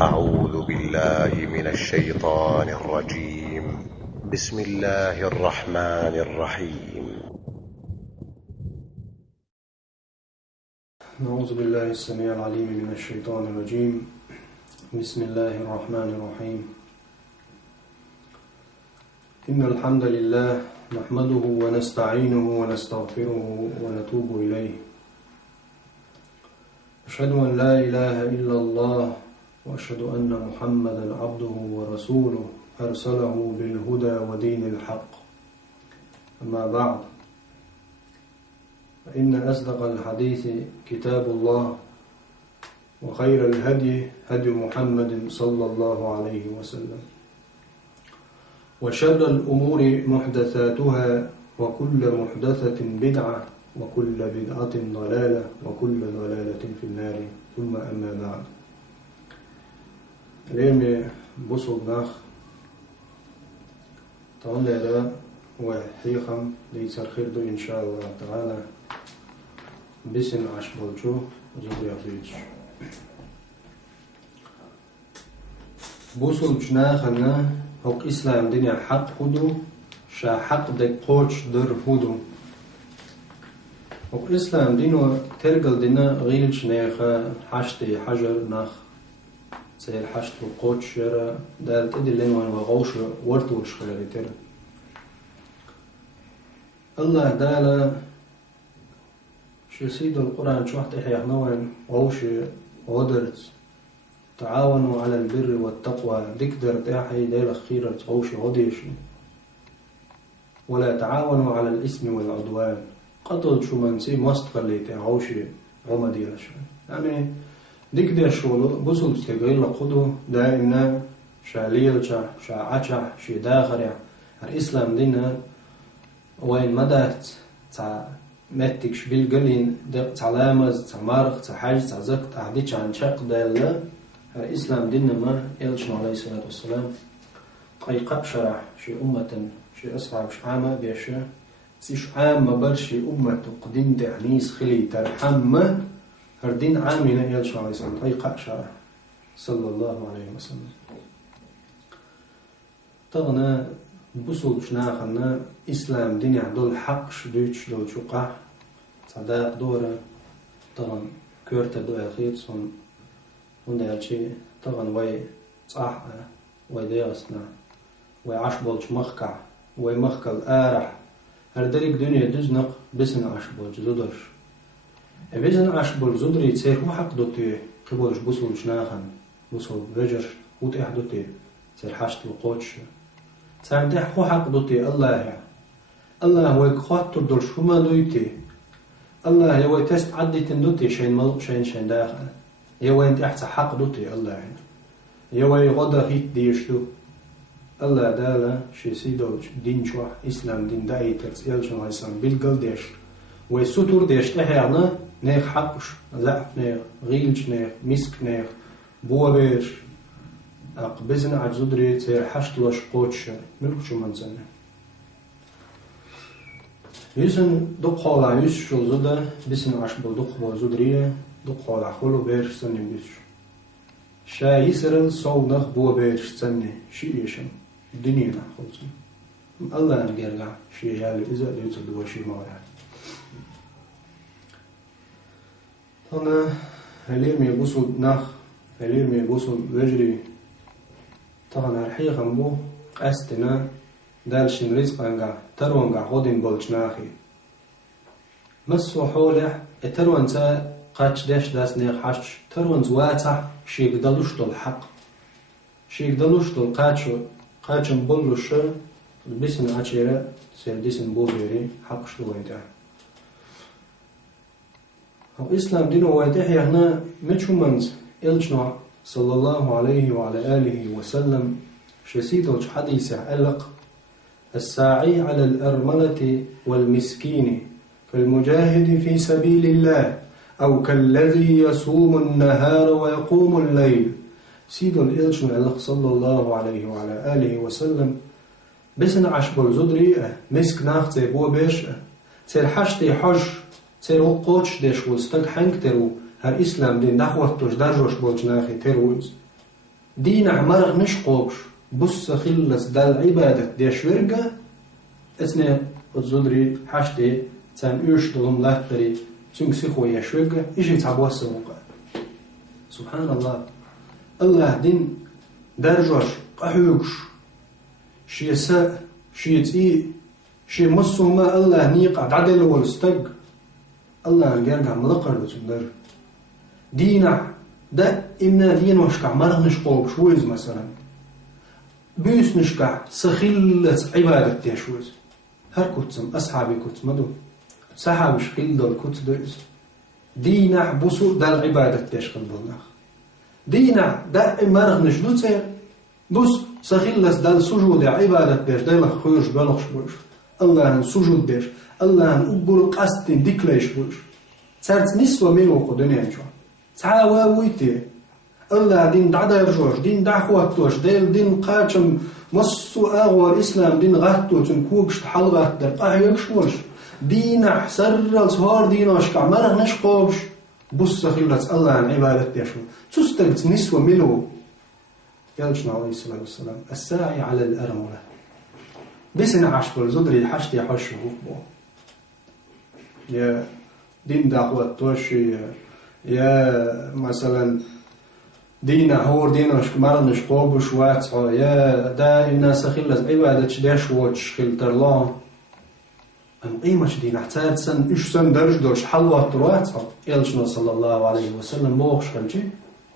أعوذ بالله من الشيطان الرجيم. بسم الله الرحمن الرحيم. أعوذ بالله السميع العليم من الشيطان الرجيم. بسم الله الرحمن الرحيم. إن الحمد لله نحمده ونستعينه ونستغفره ونتوب إليه. أشهد أن لا إله إلا الله وأشهد أن محمدا عبده ورسوله أرسله بالهدى ودين الحق. أما بعد، فإن أصدق الحديث كتاب الله، وخير الهدي هدي محمد صلى الله عليه وسلم، وشر الأمور محدثاتها، وكل محدثة بدعة، وكل بدعة ضلالة، وكل ضلالة في النار. ثم أما بعد. اليوم بصل ناخ تعالى دا وحيخم ليسر خير دو إن شاء الله تعالى بسن عشبالجو زبري أفريج بصل جناخنا هوك إسلام دنيا حق هدو شا حق دي قوش در هدو. هوك إسلام دينو ترقل دينا غيل جناخا حشتي حجر ناخ سير حشت وقوش يرى دال تدي لنوان وغوش ورتوش خلالي ترى الله دالا شو سيد القرآن شو حتى إحياء نوان غوش ودرت تعاونوا على البر والتقوى دكدر تاحي ديل خيرة غوش غديشي، ولا تعاونوا على الإثم والعدوان قتل شو منسي مستقلي تاغوش غمدي لشان يعني دكدر شو بصل تغير لقدو دائما شاليل شا عشا شي داخر الإسلام دينا وين مدات تا متكش بالقلين تا لامز تا مارخ تا حاج تا زكت عديش عن شاق دالا الإسلام دينا ما يلشن عليه الصلاة والسلام قيقب شرح شي أمة شي أصحاب شعامة بيشا سيش عامة برشي أمة قدين تعنيس خلي ترحمة هردين عامنا يلشن عليه الصلاة والسلام قيقب شرح صلى الله عليه وسلم. تغنى بصل شناخنا إسلام دين يعدل حق شدوش دول شقع صداق دورة طبعا كورتا دو أخير صن وندا شيء طبعا وي صح وي دياسنا وي عشبولش مخكع وي مخكل آرح هردريك دنيا دزنق بسن عشبولش زودرش بسن عشبول زودري تسير هو حق دوتي قبولش بصل شناخن بصل رجر هو تيح دوتي تسير حشت وقوتش ساعدح هو حق دوتي الله هو يخاطر دور شو ما دوتي الله هو تست عدي تندوتي شين ملق شين داخل هو انت احسن حق دوتي الله هو يغدا هيت ديشتو الله دالا شي سيدو دين شوح اسلام دين داي ترسيل شو هيسان بالقل ديش ويسوتور ديش تحيانا نيخ حقش زعف نيخ غيلش نيخ مسك نيخ بوابير أقبزن عجزودري تسير حشت لش قوتش ملك شو منزنه يسن دق حالا يس شو زوده بسن عشبو دق بازودريه دق حالا خلو بيرش سنه بيش شا يسرل صول نخ بو بيرش سنه شي يشم الدنيا نخلصن الله نرجع شي يالي إذا يوصل دوا شي مورا أنا هليم يبوصل نخ هليم يبوصل وجري طبعا الحقيقة مو أستنا دالشين رزقانغا تروانغا خودين بولشناخي مسو حوله اتروان تا قاتش داش داس نيخ حش تروان زواتح شيك دلوش دول حق شيك دلوش دول قاتشن بولوش بسن عشيرة سيردسن بوبيري حق شلو ويدا هو إسلام دينو ويدحي هنا متشو منز إلشنا صلى الله عليه وعلى آله وسلم شسيدوش حديث علق الساعي على الأرملة والمسكين كالمجاهد في سبيل الله أو كالذي يصوم النهار ويقوم الليل. سيدو الإلشن علق صلى الله عليه وعلى آله وسلم بسن عشبول زدري مسك ناخت زي بو بيش سير حشتي حج سير قوتش ديش والستنك حنك ترو هر إسلام دين دعوة توش درجوش بولش ناخي تروز دين عمرغ نشقوش بص خلص دال عبادة ديش ورقة اسنه الزدري حشتي تان ايش دلهم لاتري تنك سيخو يشوقة إيجي تعبوا السوقة. سبحان الله. الله دين درجوش قحوكش شي ساء شي تي شي مصو ما الله نيقع عدل والستق الله نرجع ملقر بتندر دينا ده إمنا دين وشكع مرغ نشقوب شويز مثلا بيس نشكع سخيلة عبادة تيشويز هر كتسم أصحابي كتسمدو صحابي شخيل دول كتسدوز دينا بسو دال عبادة تيشخل دولناخ دينا ده مرغ نشدو تير بس سخيلة دال سجود عبادة تيش دايلخ خوش بلغش بوش الله سجود ديش الله أقول قصدين ديكليش بوش سارت نسوة ملوكو دنيا نشوه تعاويتي الله دين دعدا يرجوش دين دعواتوش دين قاچم مصو اغوار الاسلام دين غاتو تنكوكش تحلغات در قاعيكش وش دين احسر صهار دين اشكع مرغ نشقوش بص خلت الله عن عبادة يشو تستلت نسوة ملو يالشنا عليه الصلاة والسلام الساعي على الأرملة بسنا عشبل زدري الحشتي حشه بو يا دين دعواتوش يا مثلا دينا هور دينا مرة نشقوب شوات يا دا الناس خلص عبادة شداش واتش خلتر الله أم قيمة دينا احتاج سن إيش سن درج دوش حلوة تروات يلشنا صلى الله عليه وسلم بوخش خلجي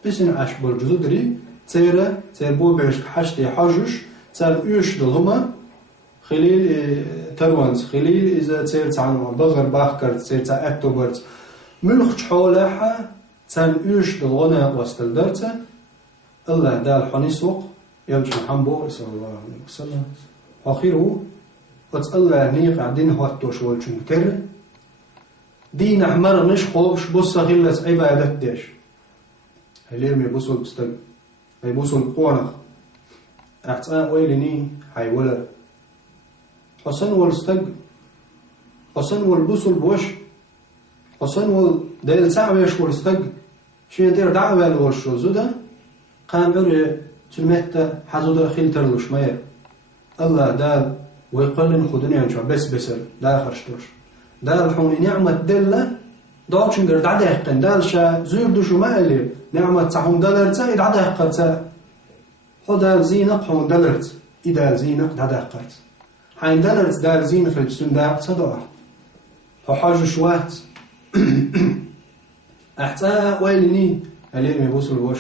بسن عش بالجدري تير بو بيش حشتي حجش تير إيش دلهما خليل تروانس خليل إذا تير تعن بغر باخكر تير تا أكتوبر ملخش حولها تان ايش دلغنا واستلدرته الله دال حنيسوق يلجي حنبو صلى الله عليه وسلم آخره الله نيق عدين هو التوش والجنكر دين أحمر نشقوش بص غلة عبادة ديش هليرمي بصل بستل هي بصل قونق احتاق ويلني هاي ولا حسن والستق حسن والبصل بوش حسن والديل ساعة يشور استق شيء دير دعوة الورشو زودا قام عري تلمته حزودا خيلتر لوش ماير الله دال ويقلن خدني انشو بس لا خرشتوش دال حوني نعمة دلة داوشن قرد عدهقن دال شا زور دوشو مالي نعمة تحون دلرتا إد عدهقتا خدال زينق حون دلرت إدال زينق دعدهقت حين دلرت دال زينق السنداق صدوح حاجو شوات أحتى ويلني أليرمي بوصل وش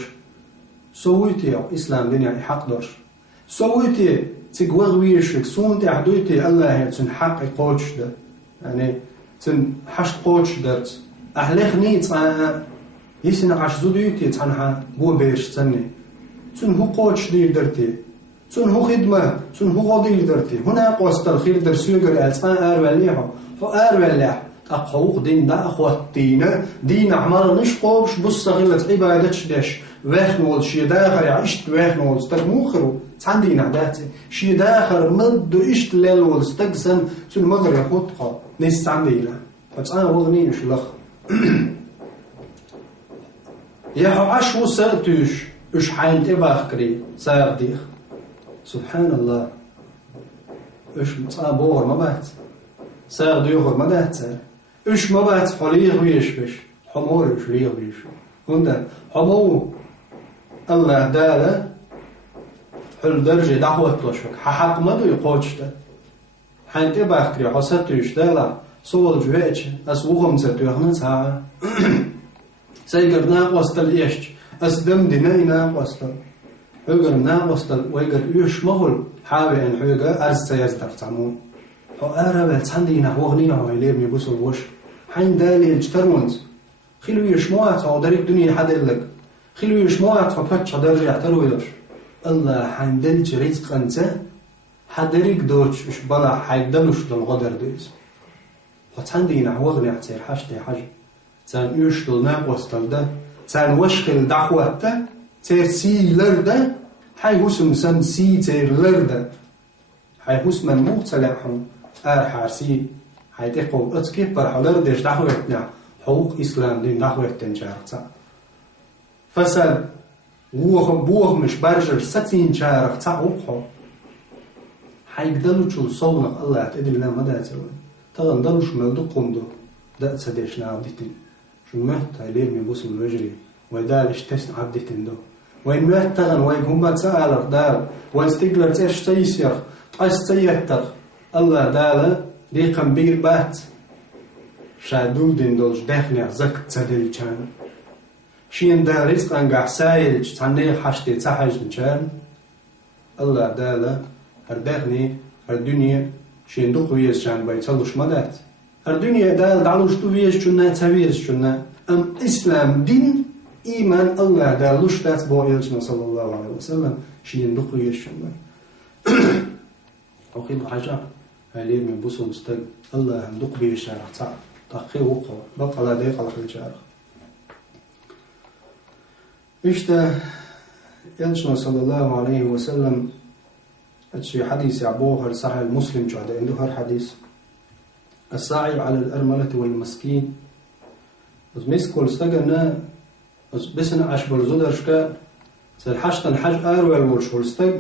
سويتي إسلام دنيا حق درش سويتي تقوغ ويشك سونتي عدويتي الله تن حق قوتش ده يعني تن حشت قوتش درت أحلخني تن يسنا عش زوديتي تنها قو بيش تني تن هو قوتش دير درتي تن هو خدمة تن هو غضير درتي هنا قوست الخير درسيوغر ألتان أروليها هو أروليها أقوق دين دا أخوة دين عمار نشقوش بص غلة عبادتش داش واخنول شي داخر عشت واخنول استغموخرو تان دين عداتي شي داخر مدو اشت لالول استقسم تن مغر يخوتقا نيس تان دينا فتانا وغنين شلخ يحو عشو سأتوش اش حين تباخكري ساق ديخ سبحان الله اش مصابور ما بات ساق ديوخر ما بات اش ما بات حليغ ويشبش حمور اش ليغ ويش هندا حمو الله دالا حل درجة دعوة توشك حق مدو يقوشتا حين تباخكري حساتوش دالا صول جواتش أسوغم ستوغنا ساعة سيقر ناقوستل إيشت أسدم ديناي ناقوستل حقر ناقوستل ويقر إيش مهل حاوي أن حقر أرز سيزدر تعمون حو آرابل تاندينا وغنينا ويلير ميبوسو الوش حين دالي الجترونز خلو يشموعت ودريك دنيا حدلك خلو يشموعت وفتش درجة يحتلو يدرش الله حين دلج رزق أنت حدريك دوش إش بلا حيدلوش دل غدر دويس فتاندينا وغني اعتير حاجتي حاجة تان يشتل ناقوستل ده تان وشخل دعوته تير سي لرده حي هسم سن سي تير لرده حي هسم الموتلعهم حارسي حي تقوم اتكي برحو لردش دعوتنا حقوق إسلام دين دعوتنا جارتا فسال بوغ مش برجر ستين شارخ تعوقه حيقدلوا شو صونق الله تدري لا ما ده تسوي تغن دلوش ملدقهم دو ده تسديش لعبدتين شو مهت هيلير من بوس الوجري ويدالش تسن عبدتين دو وين مهت تغن وين هم تسأل دال ويستقلر تيش تيسير قاس تيهتر الله داله ديقم بير بات شادول دين دولش دخني زك تسديل كان شين دا رزق انقع سايل تعني حشتي تحج نشان الله داله هردخني الدنيا شين دو قويس شان بيتصلوش مدات الدنيا دال دعلوش تويش شنا تسويش شنا ام اسلام دين ايمان الله دالوش دات بو يلشنا صلى الله عليه وسلم شين دو قويس شنا وقيل حاجة هالي من بوصل مستق الله هم دو قويس شارع تأخير وقوة بقى لا ديق على كل شارع إشتا يلشنا صلى الله عليه وسلم الشي حديث يعبوه صحيح المسلم جعد عنده هالحديث الساعي على الأرملة والمسكين بس مسكول استقنا بس عش برزودر شكا سالحشتن حج أروال والشول استق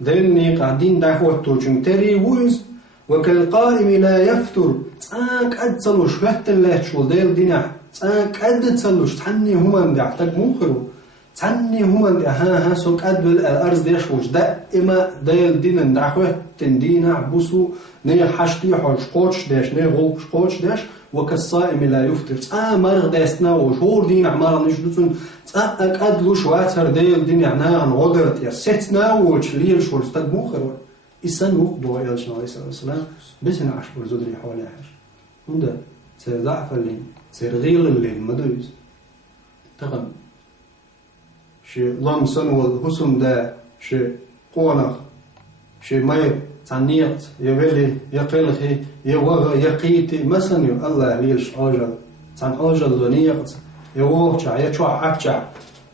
دلني قاعدين دعوة توجن تري ويز وكالقائم لا يفتر تاك أدسلوش فهت الله شول ديل دينع تاك أدسلوش تحني هما مدعتك مخرو تعني هما ها سوق أدبل الأرز ديش وش دائما ديل دين دعوة تندينا بوسو نيل حشتي حوش قوش ديش نيل غوش قوش ديش وكالصائم لا يفتر مرغ ديسنا وشور دين عمارا نشدتون أكادلوش واتر ديل دين عنا غدرت يا ستنا وش ليل شور استاد موخر إسان وقبوا يلشنا عليه الصلاة والسلام بسنا عشبر زدري حوالي حش هندا سير ضعف اللين سير غيل اللين مدوز تغم شي لمسن والحسن دا شي قونخ شي ماي تعنيت يولي يقلخي يوغ يقيتي مثلا الله ليش أجل تن أجل ونيقت يوغشع يشوع عكشع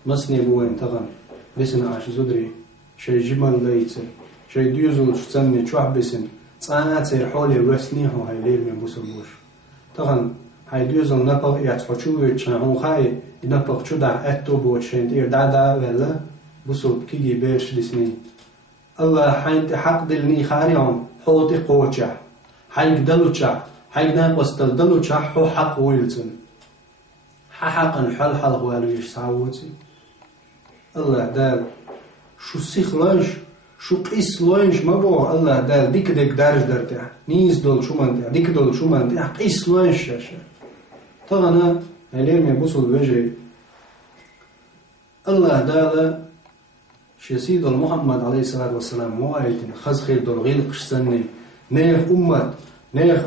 مسني بوين تغن بسنا عش زدري شي جمال ليت شي ديوزل شتني شوع بسن تانات حولي رسنيه هاي ليل من بوسبوش تغن هاي ديوزل نبغ يتحشو يتشنعون خاي نبغ شو دع أتو بوشين تير دا ولا بوسب كيجي بيرش دسني الله حين حق دلني خاريهم حوتي قوتشع حيق دلوتشع حيق ناقص دلوتشع حو حق ويلتن حقا حل حل والويش سعوتي الله دال شو سيخ لانش شو قيس لانش ما بو الله دال ديك دارج درتع نيز دول شو من ديك دول شو من قيس لانش شاشا طبعا هلير من بوصل وجهي الله دال شيسيد محمد عليه الصلاة والسلام موعدين خز خير دول غيل قشتني نيخ أمت نيخ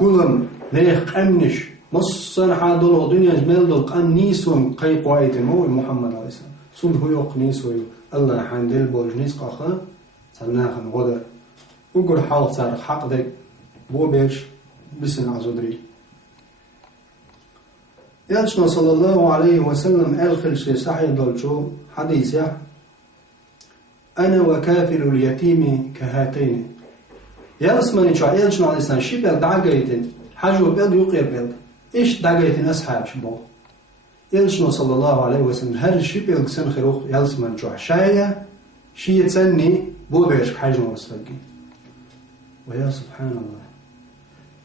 قلم نيخ قمنش مصر حادول الدنيا جمال دول قن نيسون قيق وايتين مو محمد عليه السلام سول هو يق نيسو الله حندل بولج نيس قاخا سناخن غدر وقر حال صار حق دك بو بيش بسن عزودري يالشنا صلى الله عليه وسلم الخل شي صحيح دول شو حديث يا أنا وكافل اليتيم كهاتين يالسمني شو يالشنا عليه السلام شي بيل دعاقيتين حاجو بيل يقير بيل إيش دعاقيتين أصحاب شبو يالشنا صلى الله عليه وسلم هر شي بيل قسن خروق يالسمن شو شايا شي يتسني بو بيش حاجنا وصفقي ويا سبحان الله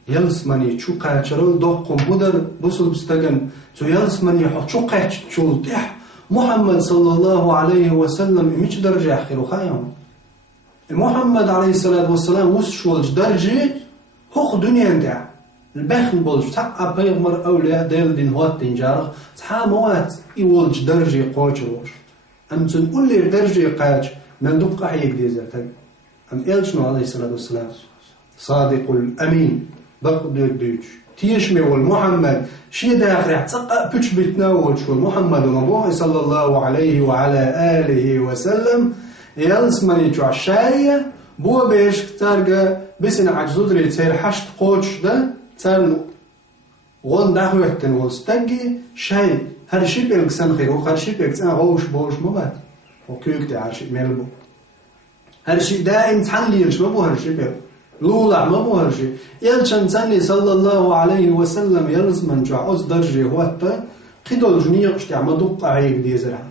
يالسمني شو قاتشرول دوقم بودر بوصل بستغن تو يالسمني شو قاتشول تح محمد صلى الله عليه وسلم مش درجة آخر خايم محمد عليه الصلاة والسلام وسشولج درجة هو دنيا دع البخل بولج تق بيغمر أولياء ديل دين هوات تنجارخ تحا موات يولج درجة قاچروش أم تنقول لي درجة قاچ من دقة حيك دي زرتك أم إلشنو عليه الصلاة والسلام صادق الأمين بقدر ديش تيشمي والمحمد شي داخل تسقى بتش بتناول شو محمد ونبوه صلى الله عليه وعلى آله وسلم يلسمني جو عشاية بو بيش تارجا بسن عجزودري تسير حشت قوش ده تسير غون داخوهتن والستاقي شاي هر شي بيلكسن خير وخر شي بيلكسن غوش بوش مبات وكيوك دي عرشي ميلبو هر شي دائم تحليلش مبو هر شي بيل لولا ما بو هرشي يلشن تاني صلى الله عليه وسلم يلزمن جو عوز درجة هوتا قدول جنيقش تعمدوق عيب دي زرع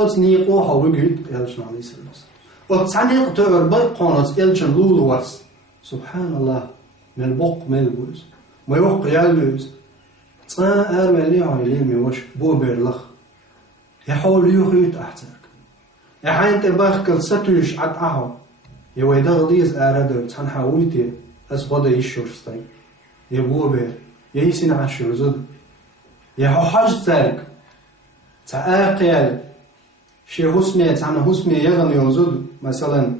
نيقو هاوجيت إلشن عليه السلام وتعنيق تعربر قانوس إلشن لولوس سبحان الله من بق من البوز ما يوق يالوز تنا أرملي عليه ميوش بوبرلخ يحاول يخيط أحتك يحين تباخ كل ستوش عد أهو يويدا غليز أرادو تحن حاويتي أسغدا يشورستي يبوبر يسين عشر زود يحو حاج تارك تعاقل شي هسمي تعنا هسمي يغني وزود مثلا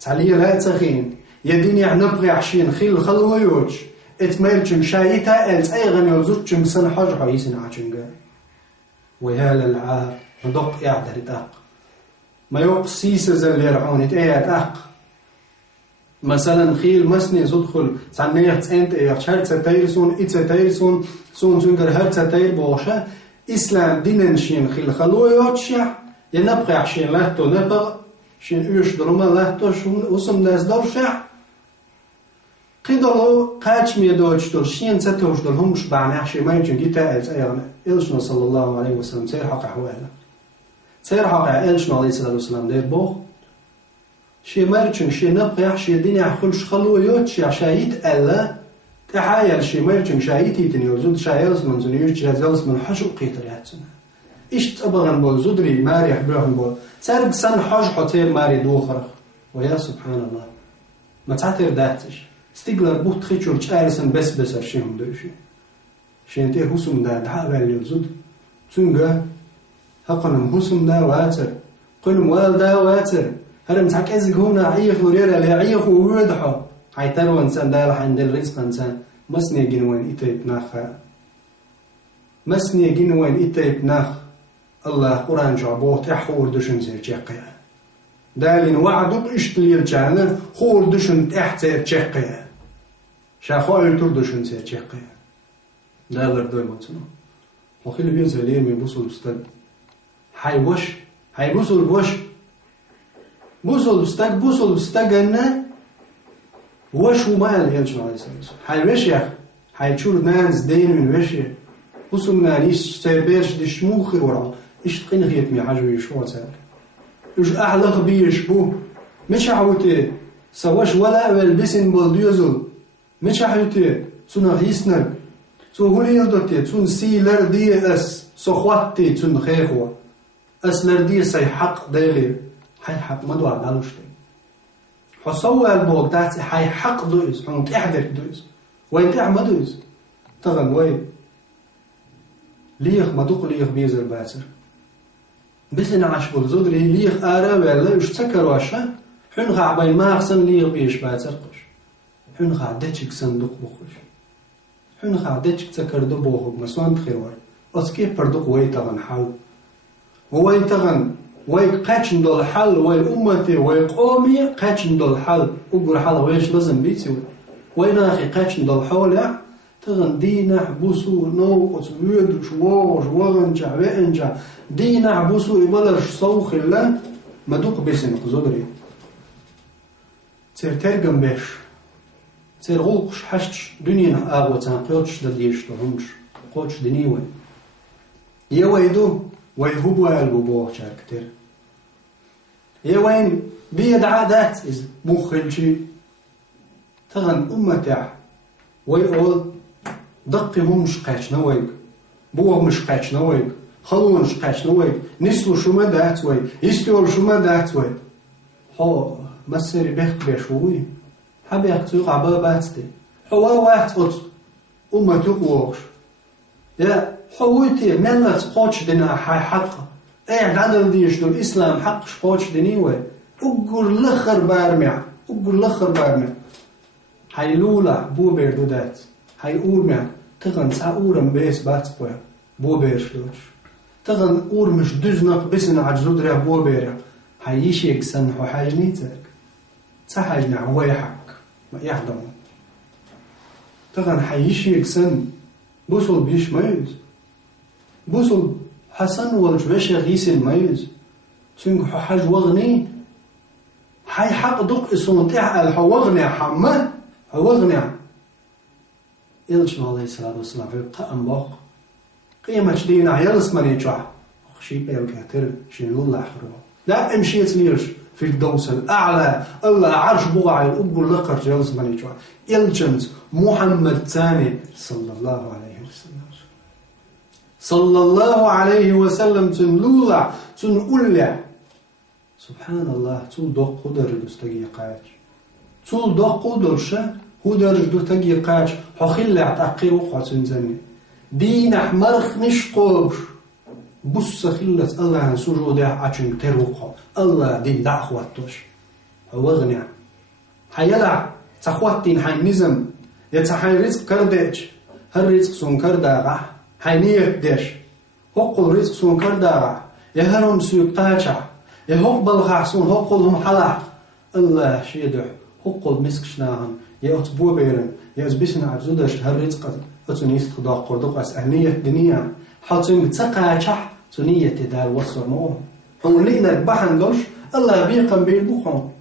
تعلي لا تخين يديني نبغي عشين خيل خلويوش اتميلشن شايتا الت ايغني وزود جم سن حاج حيسن عجنجا وهال العار ندق يعدل داق ما يقسيس زل يرعون اتاق مثلا خيل مسني زدخل سنيت انت يخشرت تيرسون اتيرسون سون زنجر هرت تير بوشا اسلام دينن شين خيل خلويوش ينبغي عشين لهتو نبغ شين ايش درما لهتو شون اسم ناس دورشا قدروا قاش ميدوش دور شين ستوش دور همش بعناه شي ما يمكن جيتا ايغنا إلشنا صلى الله عليه وسلم سير حق حوالا سير حق إلشنا عليه الصلاة والسلام دير بوخ شي مرچن شي نبغي شي دنيا خلش خلو يوت شي عشايت ألا تحايل شي مرچن شايتي تنيوزود شايلس من زنيوش جازلس من حشو قيترياتنا إيش تبغن بول زدري ماري حبوهن بول سرد سن حاج حطير ماري دوخرخ ويا سبحان الله ما تعتر داتش استقلال بوت خيشور جالسن بس أرشيهم دوشي شينتي هوسم دا دعا بالي زود تونجا هقنم هوسم دا واتر قلم والدا واتر هرم تعك ازق هنا عيخ وريرا لا عيخ ووضحه حيترو انسان دا راح عند الرزق انسان مسني جنوين ايتيت ناخا مسني جنوين ايتيت ناخ الله قران جابوه تحور دشن زي جاقيا دالين وعدك اشتليل جانا خور دشن تحت جاقيا شاخوال تردشن زي جاقيا دالر دوي ماتنا وخيل بينزل ليه بيبوصل استاد هاي بوصل بوصل استجنا وش وما له يلش عليه السلام هاي وش يا هاي شو ناس دين من وش وصل ناريش تبيش دشموخ ورا ايش تقين خيت مي حاجه يشوا ساك ايش احلق بيشبو مش عاوتي سواش ولا والبسن بولديوزل مش عاوتي سنا غيسنك تو هولي يلدوتي تون سي لردي اس سخواتي تون خيخوا اس لردي سي حق ديلي هاي حق ما دو عدالوش دي حصوى البوغ تاتي هاي حق دويز حنو تحدر دويز وين تعمى دويز تغن وين ليخ مدوق ليخ بيزر باسر بس نعش بالزودري ليخ آرا ولا يشتكر واشا حنخ عبين ما أحسن ليخ بيش باسر قش حنخ عدتشك صندوق بخش حنخ عدتشك تكر دو بوغ مسوان تخيور أسكي بردوق وي تغن حل وي تغن وي قاتشن دول حل وي أمتي وي قومي قاتشن دول حل أقول حل ويش لازم بيتي وي ناخي قاتشن دول حول تغن دينا بوسو نو وتويد شواش وغنجا وإنجا دينا بوسو يبلش صوخ الله مدوق بيسن قزودري تير ترقم بيش تير غلقش حشتش دنيا آغو تنقيوتش دليش دهمش قوتش دنيوي يويدو ويهوبو البوبوه شاركتير يوين بيد عادات إز مخلشي تغن أمتع ويقول دقي هم مش قاش نويق بوه مش قاش نويق خلون مش قاش نويق نسلو شو ما داتوي يستول شو ما داتوي هو مسيري بيخ بيشوي حبي يقتوق عبا باتتي هو واحد قط أمتي قوش يا حويتي ملت قوش دينا حي حق ايه عدل ديش دول الإسلام حقش قوش دينيوي أقول لخر بارمع هيلولا بو بيردودات هيقول تغن ساورم بيس باتس بويا بو بيرشلوش تغن اور مش دزنق بسن عجزود ريا بو بيريا هيشي يكسن حو حاجنيتك تحاجنا عواي حق ما يحضر تغن هيشي يكسن بوصل بيش مايوز بوصل حسن والجبش غيسن مايوز تنك حو حاج وغني هاي حق دق اسون تحقل حو وغني حما حو وغني إلشنا عليه الصلاة والسلام في قائم باق قيمة شدينا يلس من يجوع شي بالكاتر شي لله خروا لا امشيت ليش في الدوس الأعلى الله عرش بوعي أقول لقر جلس مني جوا إلجنت محمد ثاني صلى الله عليه وسلم صلى الله عليه وسلم تنلولا تنقلع سبحان الله تول دوق قدر دستقي قاج تول دوق قدر شا قدر دستقي قاج حخلع تعقير وقع تنزني دين أحمرخ نشقوش بص خلت الله سجوده عشان تروقه الله دين دعواتوش هو غني حيلع تخواتين حي نزم يتحي رزق كردج هل رزق سون كرداغا حينيه دش هقل رزق سون كرداغا يهرم سيقتاچا يهقبل خاصون هقلهم حلا الله شيدع هقل مسكشناهم يأتبو بيرن يأزبسنا عبزودش هل رزق أتونيست خدا قردق أس أهنية دنيا حاتم تقاچا تونية تدال وصر موه هم لينا بحن دوش الله بيقم بيلبخون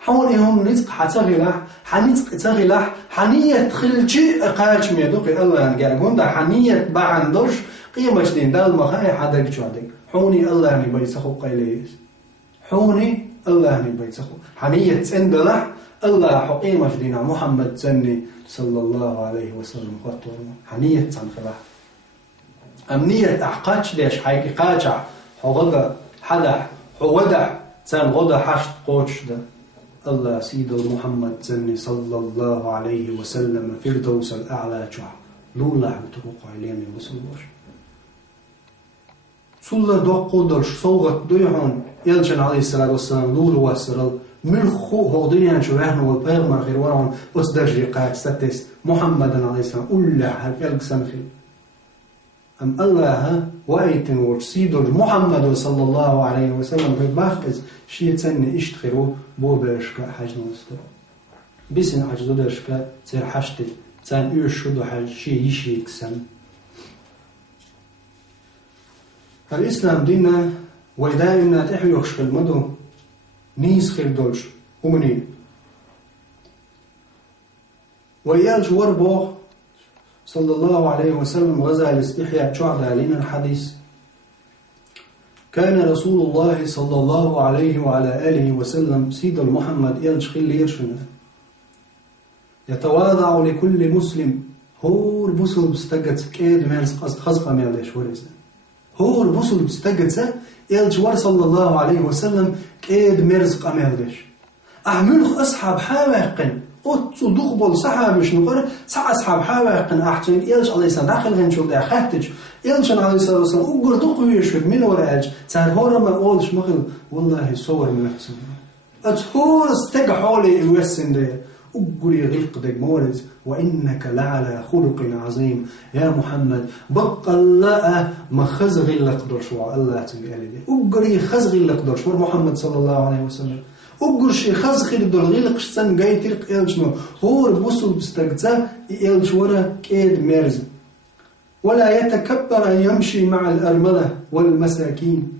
حولهم رزق حتغلح حنزق تغلح حنية خلجي قاچ ميدوقي الله نقاقون دا حنية بحن دوش قيمة دين دال مخاي حدق جوادق حوني الله نبيسخو قيليس حوني الله نبيسخو حنية تندلح الله حقيمة دينا محمد زني صلى الله عليه وسلم قطورنا حنية تنخلح أمنية أحقاش ليش حيكي قاچع حغدا حدح حودع تان غدا حشت قوش ده الله سيد محمد زني صلى الله عليه وسلم فردوس الأعلى جع لولا بتروق علينا وصلوش صلى دوق قدرش صوغت دويهون يلجن عليه الصلاة والسلام لولو واسرل ملخو هوديان شوهن والبيغمر غير ورعون أصدرجي قاعد ستس محمد عليه السلام أولا هالكالك سنخي أم الله وأيتن ورسيدو محمد صلى الله عليه وسلم في باخز شيء تسني اشتخرو بو برشكا حجن وسترو بسن عجزو درشكا تير حشتي تسان يشدو حج شيء يشيك سن الإسلام دينا ويدائنا تحيوش في المدو نيس خير دولش ومني ويالج وربو صلى الله عليه وسلم غزا الاستحياء شعب علينا الحديث كان رسول الله صلى الله عليه وعلى آله وسلم سيد المحمد يالج خير يرشنا يتواضع لكل مسلم هو البسل بستقت كيد ميرس خزقة ميالش ورزا هو البسل بستقت يالجوار صلى الله عليه وسلم كيد مرزق أمالش أعملخ أصحاب حاواقن أتو دخبل صحاب مش نقر سع أصحاب حاواقن أحسن يالج عليه السلام داخل غنشو دا خاتج يالج عليه الصلاة والسلام أقر دقوي شوك من وراء تار هورا ما أولش مغل والله صور من أحسن أتهور استقع حولي الوسن ده أقري غلق دق مورز وإنك لعلى خلق عظيم يا محمد بقى الله ما خزغ اللي قدر شو الله تنقال لي أقري خزغ اللي قدر شو محمد صلى الله عليه وسلم أقر شي خزغ اللي قدر غلق شتن جاي ترق إلجنو هو البصل بستقزا إلجورا كيد مرز ولا يتكبر أن يمشي مع الأرملة والمساكين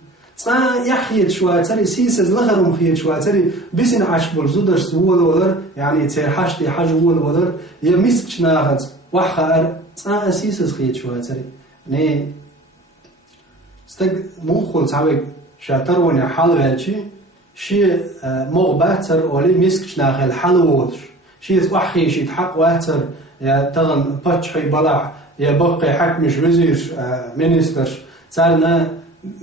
يحيد شواتري سيسز لغرم خيد شواتري بسن عشبول زودر سوول ودر يعني تيحاشتي حاج وول ودر يمسك شناغت وحخار سيسز خيد شواتري ني استق مخول تعوي شاتروني حال هالشي شي مغباتر ولي مسك شناغ الحلوش شي وحخي شي تحق واتر يا تغن باتشي بلاع يا بقي حكمش وزير مينستر سالنا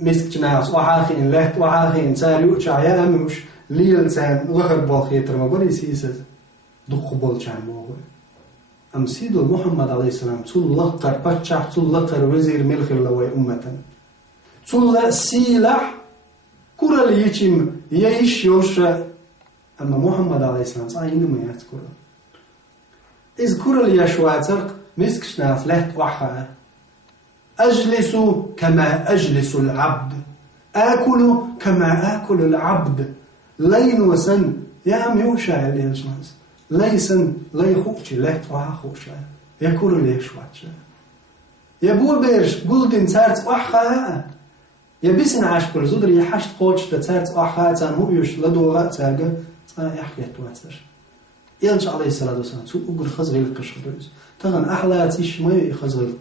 مسك ناس وحاخي إن لهت وحاخي إن ساري وشع يا أمش ليل سان لغر بالخيتر ما بني سيسز دق بالشان موجود أم سيد محمد عليه السلام تول لقر بتشع تول لقر وزير ملك الله أمة تول سيلح كرة ليشم يعيش يوشع أما محمد عليه السلام صحيح إنما يذكر إذ كرة ليشواتر مسك ناس لهت وحاخي أجلس كما أجلس العبد آكل كما آكل العبد لين وسن يا أم يوشع اللي يجمعز ليسن لا يخوش لا تواخوش يأكل ليش واتش يا بو بيرش قلت تارت وحخا يا بيسن عاش كل زودر يحشت قوتش تارت وحخا تان هو يش لدوغا تاجا يحكي تواتر يلج عليه الصلاة والسلام تو أقول خزغي القشر تغن أحلى تيش ما يخزغي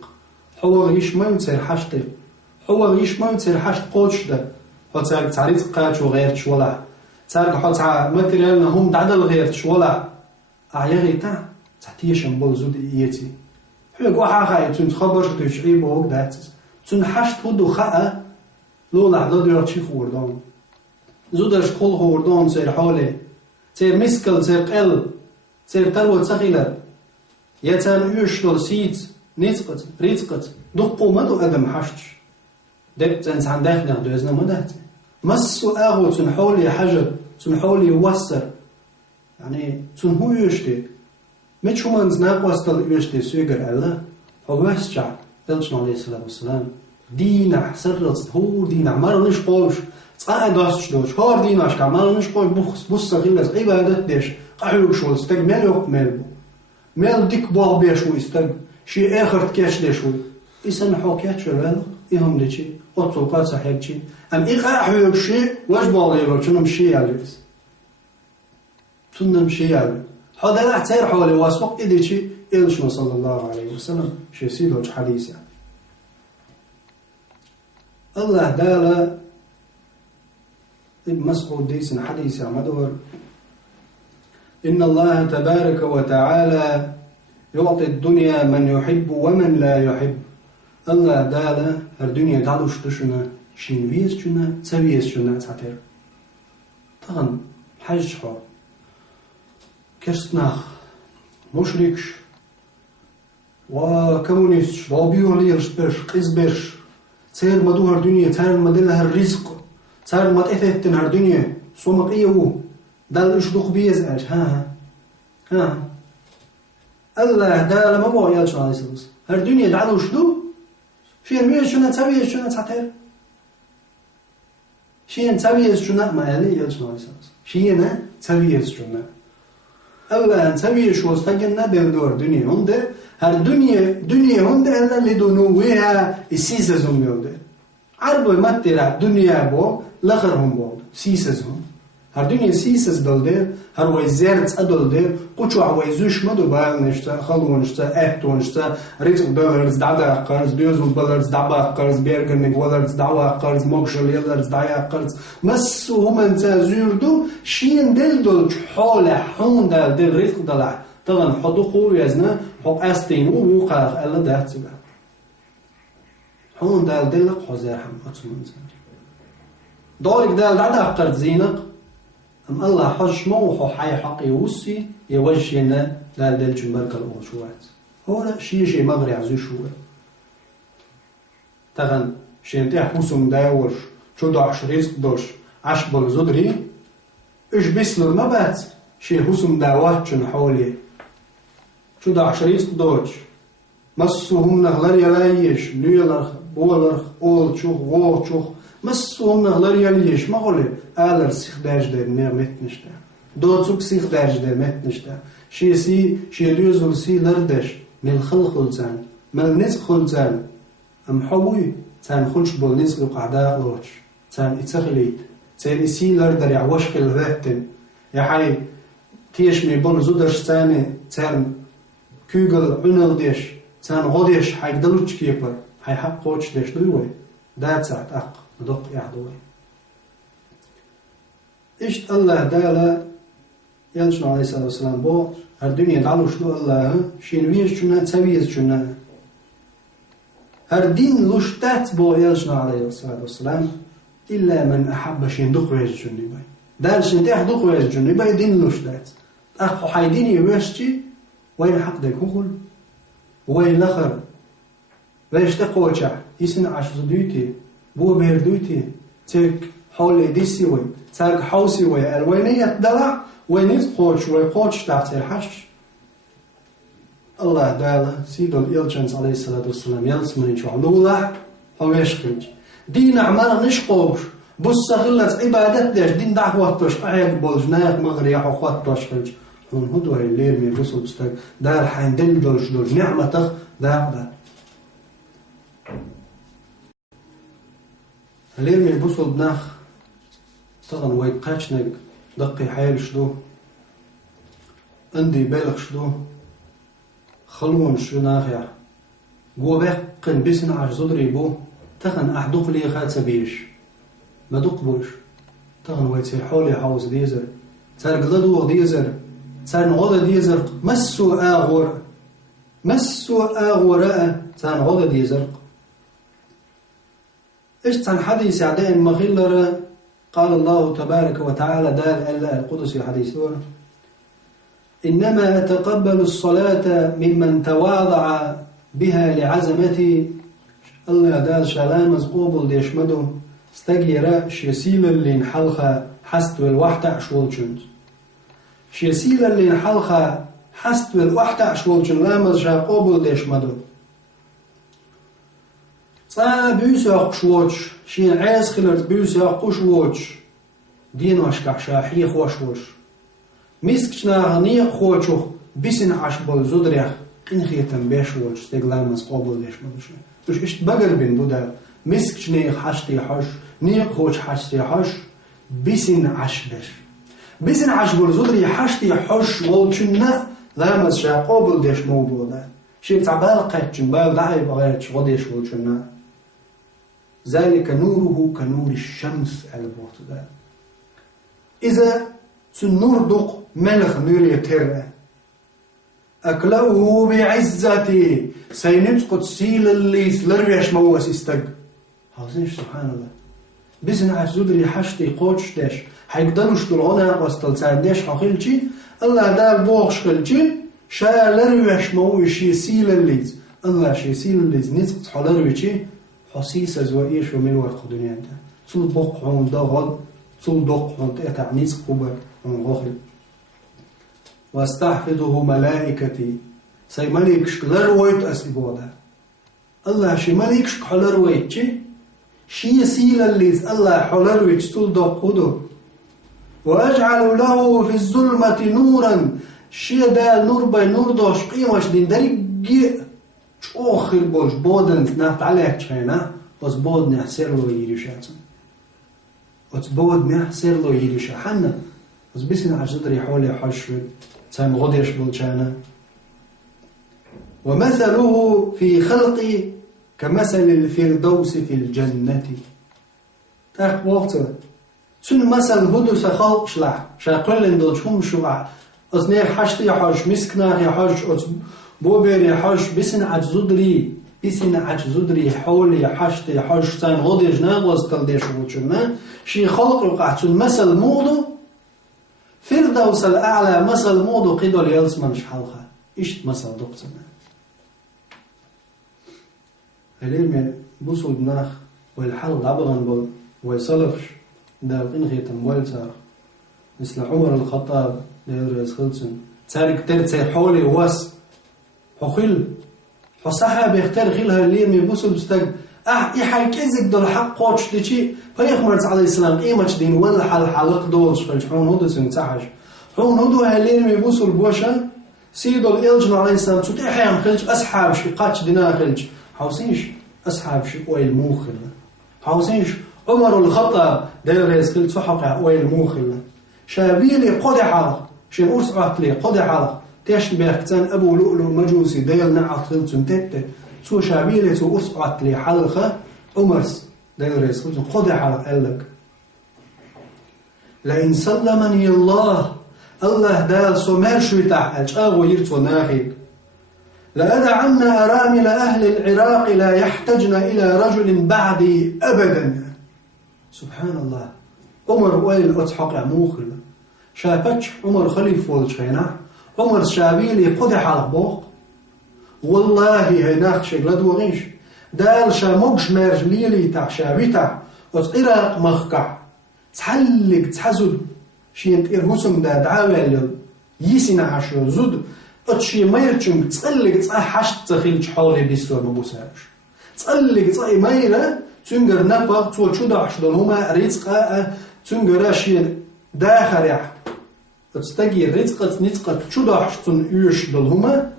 حوار يش ما ينسى حشتي هو غيش ما يصير حاش قوتش ده هو تعريض قاتش وغيرتش ولا تعرض حط ماتريالنا هم تعدل غيرتش ولا أعيغي تعطيش نبول زود إيتي حيق وحاقا يتون تخبرش تشعيب ووق داتس تون حاشت هدو خاء لو لحظة ديرت شي خوردان زودش كل خوردان سير حالي سير مسكل سير قل سير تلوت سخيلة يتان يشتل سيت نيتقت ريتقت دقو مدو أدم حاشتش دب زنس عن داخل دوزنا مدهتي مسو أغو تون حولي حاجة تون حولي يوسر يعني تون هو يشتي مش هو نزناق وستل يشتي سيجر الله هو يسجع يلشنا عليه الصلاة والسلام دينا حسرت هو دينا مرنش قوش تقعدش دوش هار ديناش كمرنش قوش بص خلص عبادة ديش قحيوك شو استق ملوك ملبو مل ديك بوغ بيشو استق شي آخر تكاش ديشو إسان حوكياتش الوالغ إهم ديشي أطلقات صحيح شي أم إيقا حيوك شي واش بالغيرو شنو مشي يالبس تنم شي يالبس هذا لا تعير حوالي واسوق إذا شي إلشنا صلى الله عليه وسلم شي سيدوش حديث يعني الله دالا ابن مسعود ديسن حديث مدور إن الله تبارك وتعالى يعطي الدنيا من يحب ومن لا يحب الله دالا الدنيا دالوش تشنا شين ويسجنا تسويسجنا تعتر طبعا حج حور كرسناخ مشركش وكمونيستش وبيوليرش برش قزبرش تسير مدوها الدنيا تسير مدلها الرزق تسير مدئثتن الدنيا صومق إيوه دال إيش دوخ بيزعج ها الله دال ما بو يالش عليه الصلاة الدنيا دعالو شدو شين ميش شنا تسويش شنا تعتر شين تسويش شنا ما يالي يالش عليه الصلاة شين تسويش شنا الله تسويش وستجنا بالدور دنيا هنده دنيا هنده ألا لدنوها السيسزهم يولده عربو ماترا دنيا بو لغرهم بو سيسزهم هر دنيا سيسز دلده هر ويزارت أدلده قوشو عويزوش مدو بالنشتا خلونشتا اهتونشتا ريتق دولارز دعدا قرز بيوزو بلارز دعبا قرز بيرغنك ولارز دعوا قرز موكشل يلارز دعيا قرز مسو هم انتا زيردو شين دل دل حول حون دل ريتق دلع طبعا حدوقو يزنا حق أستين ووقاق ألا دهت بها حون دلق حزير حم أتمنى دورك دعدا قرد زينق أم الله حج موحو حي حقي وسي يوجهنا دل جمبرك الأوشوات هو شيء مغري عزو شوه تغن شينتي حوسم داورش شو دعش رزق دوش عش بالزدري إيش بيسلر ما بات شي حوسم داوات شن حولي شو دعش رزق دوش مسوهم نغلر يلايش ليلرخ بولرخ أول شوخ وو شوخ مسوهم نغلر يلايش ما قولي آلر سيخ داج ده مير متنشتا دوتسوك سيخ داج ده متنشتا شي ليوزول سي لردش من خلق الزان من نزق الزان أم حوي تان خلش بول نزق القعداء لوش تان اتسخليت تان اسي لردر يعوشق الذاتن يا حي تيش مي بول زودش تان كوغل عنل ديش تان غوديش حي دلوش كيبر حي حق قوش ديش دوي دات ساعت أق مدق يعدوي إيش الله دالا يلشنا عليه الصلاة والسلام بو الدنيا دعلو شلو الله شين ويش جنا تسويز جنا الدين لشتات بو يلشنا عليه الصلاة والسلام إلا من أحب شين دقويز جني باي دال شين تيح دقويز جني باي دين لشتات أخو حيدين يوشتي وين حق ديك هخل وين لخر ويش تقوشع يسن عشر دويتي بو بير دويتي تيك حول ديسي وين تاك حوسي وين الوينية دلع وينيت قوش ويقوش تحت الحش الله دالا سيدو الإلجنس عليه الصلاة والسلام يلس من يشوع لولا هو يشخرج دين عمال نشقوش بص غلت عبادت ديش دين دعوة توش قاعد بولجناك مغري حوخوات توشخرج هون هدوه الليل من بصل بستاك دار حين دل دولش نعمتك دار الليل من بصل بناخ طبعا ويتقاشنك دقي حيل شدو عندي بالغ شدو خلون شو ناخيا قو بيقن بسنا عش زدري بو تخن أحدق لي خات سبيش ما دقبوش تخن ويتسي حولي حوز ديزر سار قلدو ديزر سار نغض ديزر مسو آغور سار نغض ديزر إيش تان حديث عدين مغلرة قال الله تبارك وتعالى دال ألا القدس الحديث إنما أتقبل الصلاة ممن تواضع بها لعزمتي الله دال شلام قوبل ديشمدو استجيرا شيسيل اللي نحلخا حست والوحدة عشولشنت شيسيل اللي نحلخا حست والوحدة عشولشن لامز شا قوبل ديشمدو صا بيوسا قشوش شين عاز خلرت بيوسا قشوش دين وشكح شاحي خوشوش مسكشنا غنيق خوشوخ بسن عشبل زدريخ قنخيتن بيشوش استقلامز قوبل ديشمدوش وش إشت بقر بين بودا مسكش نيخ حشتي حش نيق خوش حشتي حش بسن عشبر زدري حشتي حش والشنا لامز شا قوبل ديش مو بودا شيء تعبال قاتشن بال لعب غيرش وديش والشنا ذلك نوره كنور الشمس البوت دا إذا سنور دق ملخ نور يترى أكله بعزتي سينتقد سيل اللي سلريش موس استق حاضرين سبحان الله بزن عزودري حشتي قوتش داش حيقدروا شتلغونا وستل سانداش حقيلتي الله دال بوغش خلتي شا لريش موش يسيل اللي الله شي سيل اللي نتقد حلرويتي حسيس زوائيش ومن ورق دنيا دا تل بقعون دا غد تل دقعون تأتع نتق قبر من غخل واستحفظه ملائكتي سي مليكش لرويت أسيبودا الله شي مليكش حلرويت شي سيل اللي الله حلرويت تل دقودو وأجعل له في الظلمة نورا شي دال نور باي نور دوش قيمش دين دريق أخر بوش بودن نحت عليك شينا بس بود نحسر له يريشاتن بس بود نحسر له يريشا حنا بس بسنا عجدري حولي حشر سام غديش بالشانا ومثله في خلقي كمثل الفردوس في الجنة تاك وقت سن مثل هدو سخلق شلح شاقلن دول شوم شوع أصنير حشتي حش مسكنا حش بوبير حش بسن عجزدري حولي حشتي حش سان غديش ناغوز تلديش وچنا شي خلق وقعت مثل مودو فردوس الأعلى مثل مودو قدر يلسمن شحلخا إشت مثل دقتنا اليوم بوسود ناخ والحل عبغن بول ويصلفش دال إنغيتم والتار مثل عمر الخطاب دال ريسخلتسن تارك ترتي حولي واس حخيل حصحة بيختار خيلها اليوم يبوسود بستاق يحاكيزك دول حق قوتش ديشي فيخمرت على الإسلام قيمة دين ولا حلق دولش فالحون هدو سنتحش حون هدو هالين يبوسوا البوشة سيدو الإلجن على الإسلام تسوت إحيام خلج أصحاب شقاتش دينا خلج حوسينش أصحاب شقوي الموخل حوسينش عمر الخطاب داير ريسكيل تحقع قوي الموخل شابيلي قد حلق شين أرسعت لي قد حلق تيش بيختان أبو لؤلؤ مجوسي داير نعط خلتن تتت سو شابيلي سو أرسعت لي حلقة عمرس داير ريسكيل قد حلق قالك لئن سلمني الله دال سمار شويتح أجاغ ويرتو ناخيك لأدعن أرامل أهل العراق لا يحتجن إلى رجل بعدي أبدا سبحان الله عمر ويل أتحق موخل شابتش عمر خليف والشينا عمر شابيلي قدح على بوق والله هيناك شغلت وغيش دال شاموكش مارج ليلي تح شابيتح وتقرق مخكع تحلق تحزد شين إرهوسم دا دعاوة يسين عشر زود أتشي ميرتشم تقلق تحشت تخيلش حولي بيستور مبوساش تقلق تقلق ميرة تنقر نبغ تو دعش دلهما رزقا تنقر شين داخل يح تستجي رزقة نتقة تشدعش تنقيش دلهما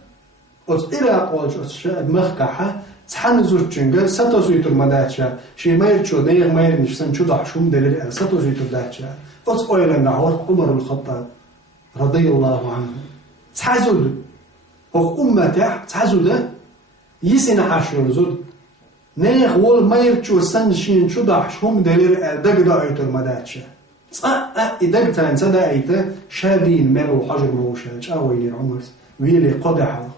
أتقرق والش مخكحة تحنزوش تنقر ستوزيتر مداتشا شي ميرتشو دير ميرنش سنشدعشهم دليل ستوزيتر داتشا أتقويل نعور عمر الخطاب رضي الله عنه تحزد هو أمته تحزد يسن عشر زود نيخ وول ما يرتشو سنشين شو داحش هم دليل دقدا ايتر مداتشا إدقتان صدا ايتا شابين ملو حجر موشاج اويني عمر ويلي قدحا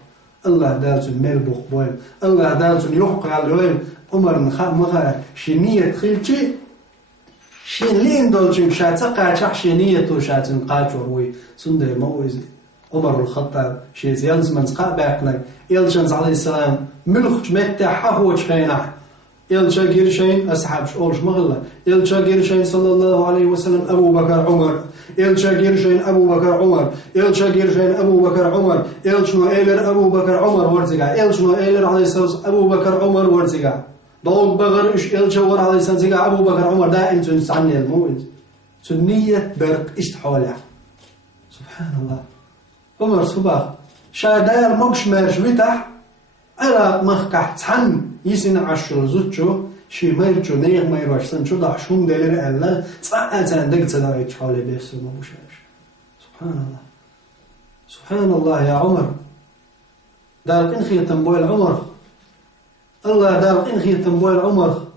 الله دالزن مل بوخبوين الله دالزن يحقى الوين عمر مغا شنية خيلتي شين لين دولجين شاتقا تح شنية توشاتن قاتوروي سندر موزي عمر الخطاب شيز يلزمن سقا باقنا يلجنز عليه السلام ملخ متى حهوش خينح يلجا قرشين أصحاب شؤولش مغلة يلجا قرشين صلى الله عليه وسلم أبو بكر عمر يلجا قرشين أبو بكر عمر يلجا قرشين أبو بكر عمر يلجنو إيلر أبو بكر عمر ورزقا يلجنو إيلر عليه السلام أبو بكر عمر ورزقا ضوء بغر إيش يلجا ور عليه السلام أبو بكر عمر دائم تنسعني الموز سنية برق إيش حولها سبحان الله عمر صباح شادار مقش مارش ويتح ألا مخكح تحن يسين عشر زوجو شي ميرجو نيغ ميرواش سنشو دحشون دليل ألا تسعة دق تدايت حولي بيسو مبوشاش سبحان الله سبحان الله يا عمر دار إنخي تنبوي العمر الله دار إنخي تنبوي العمر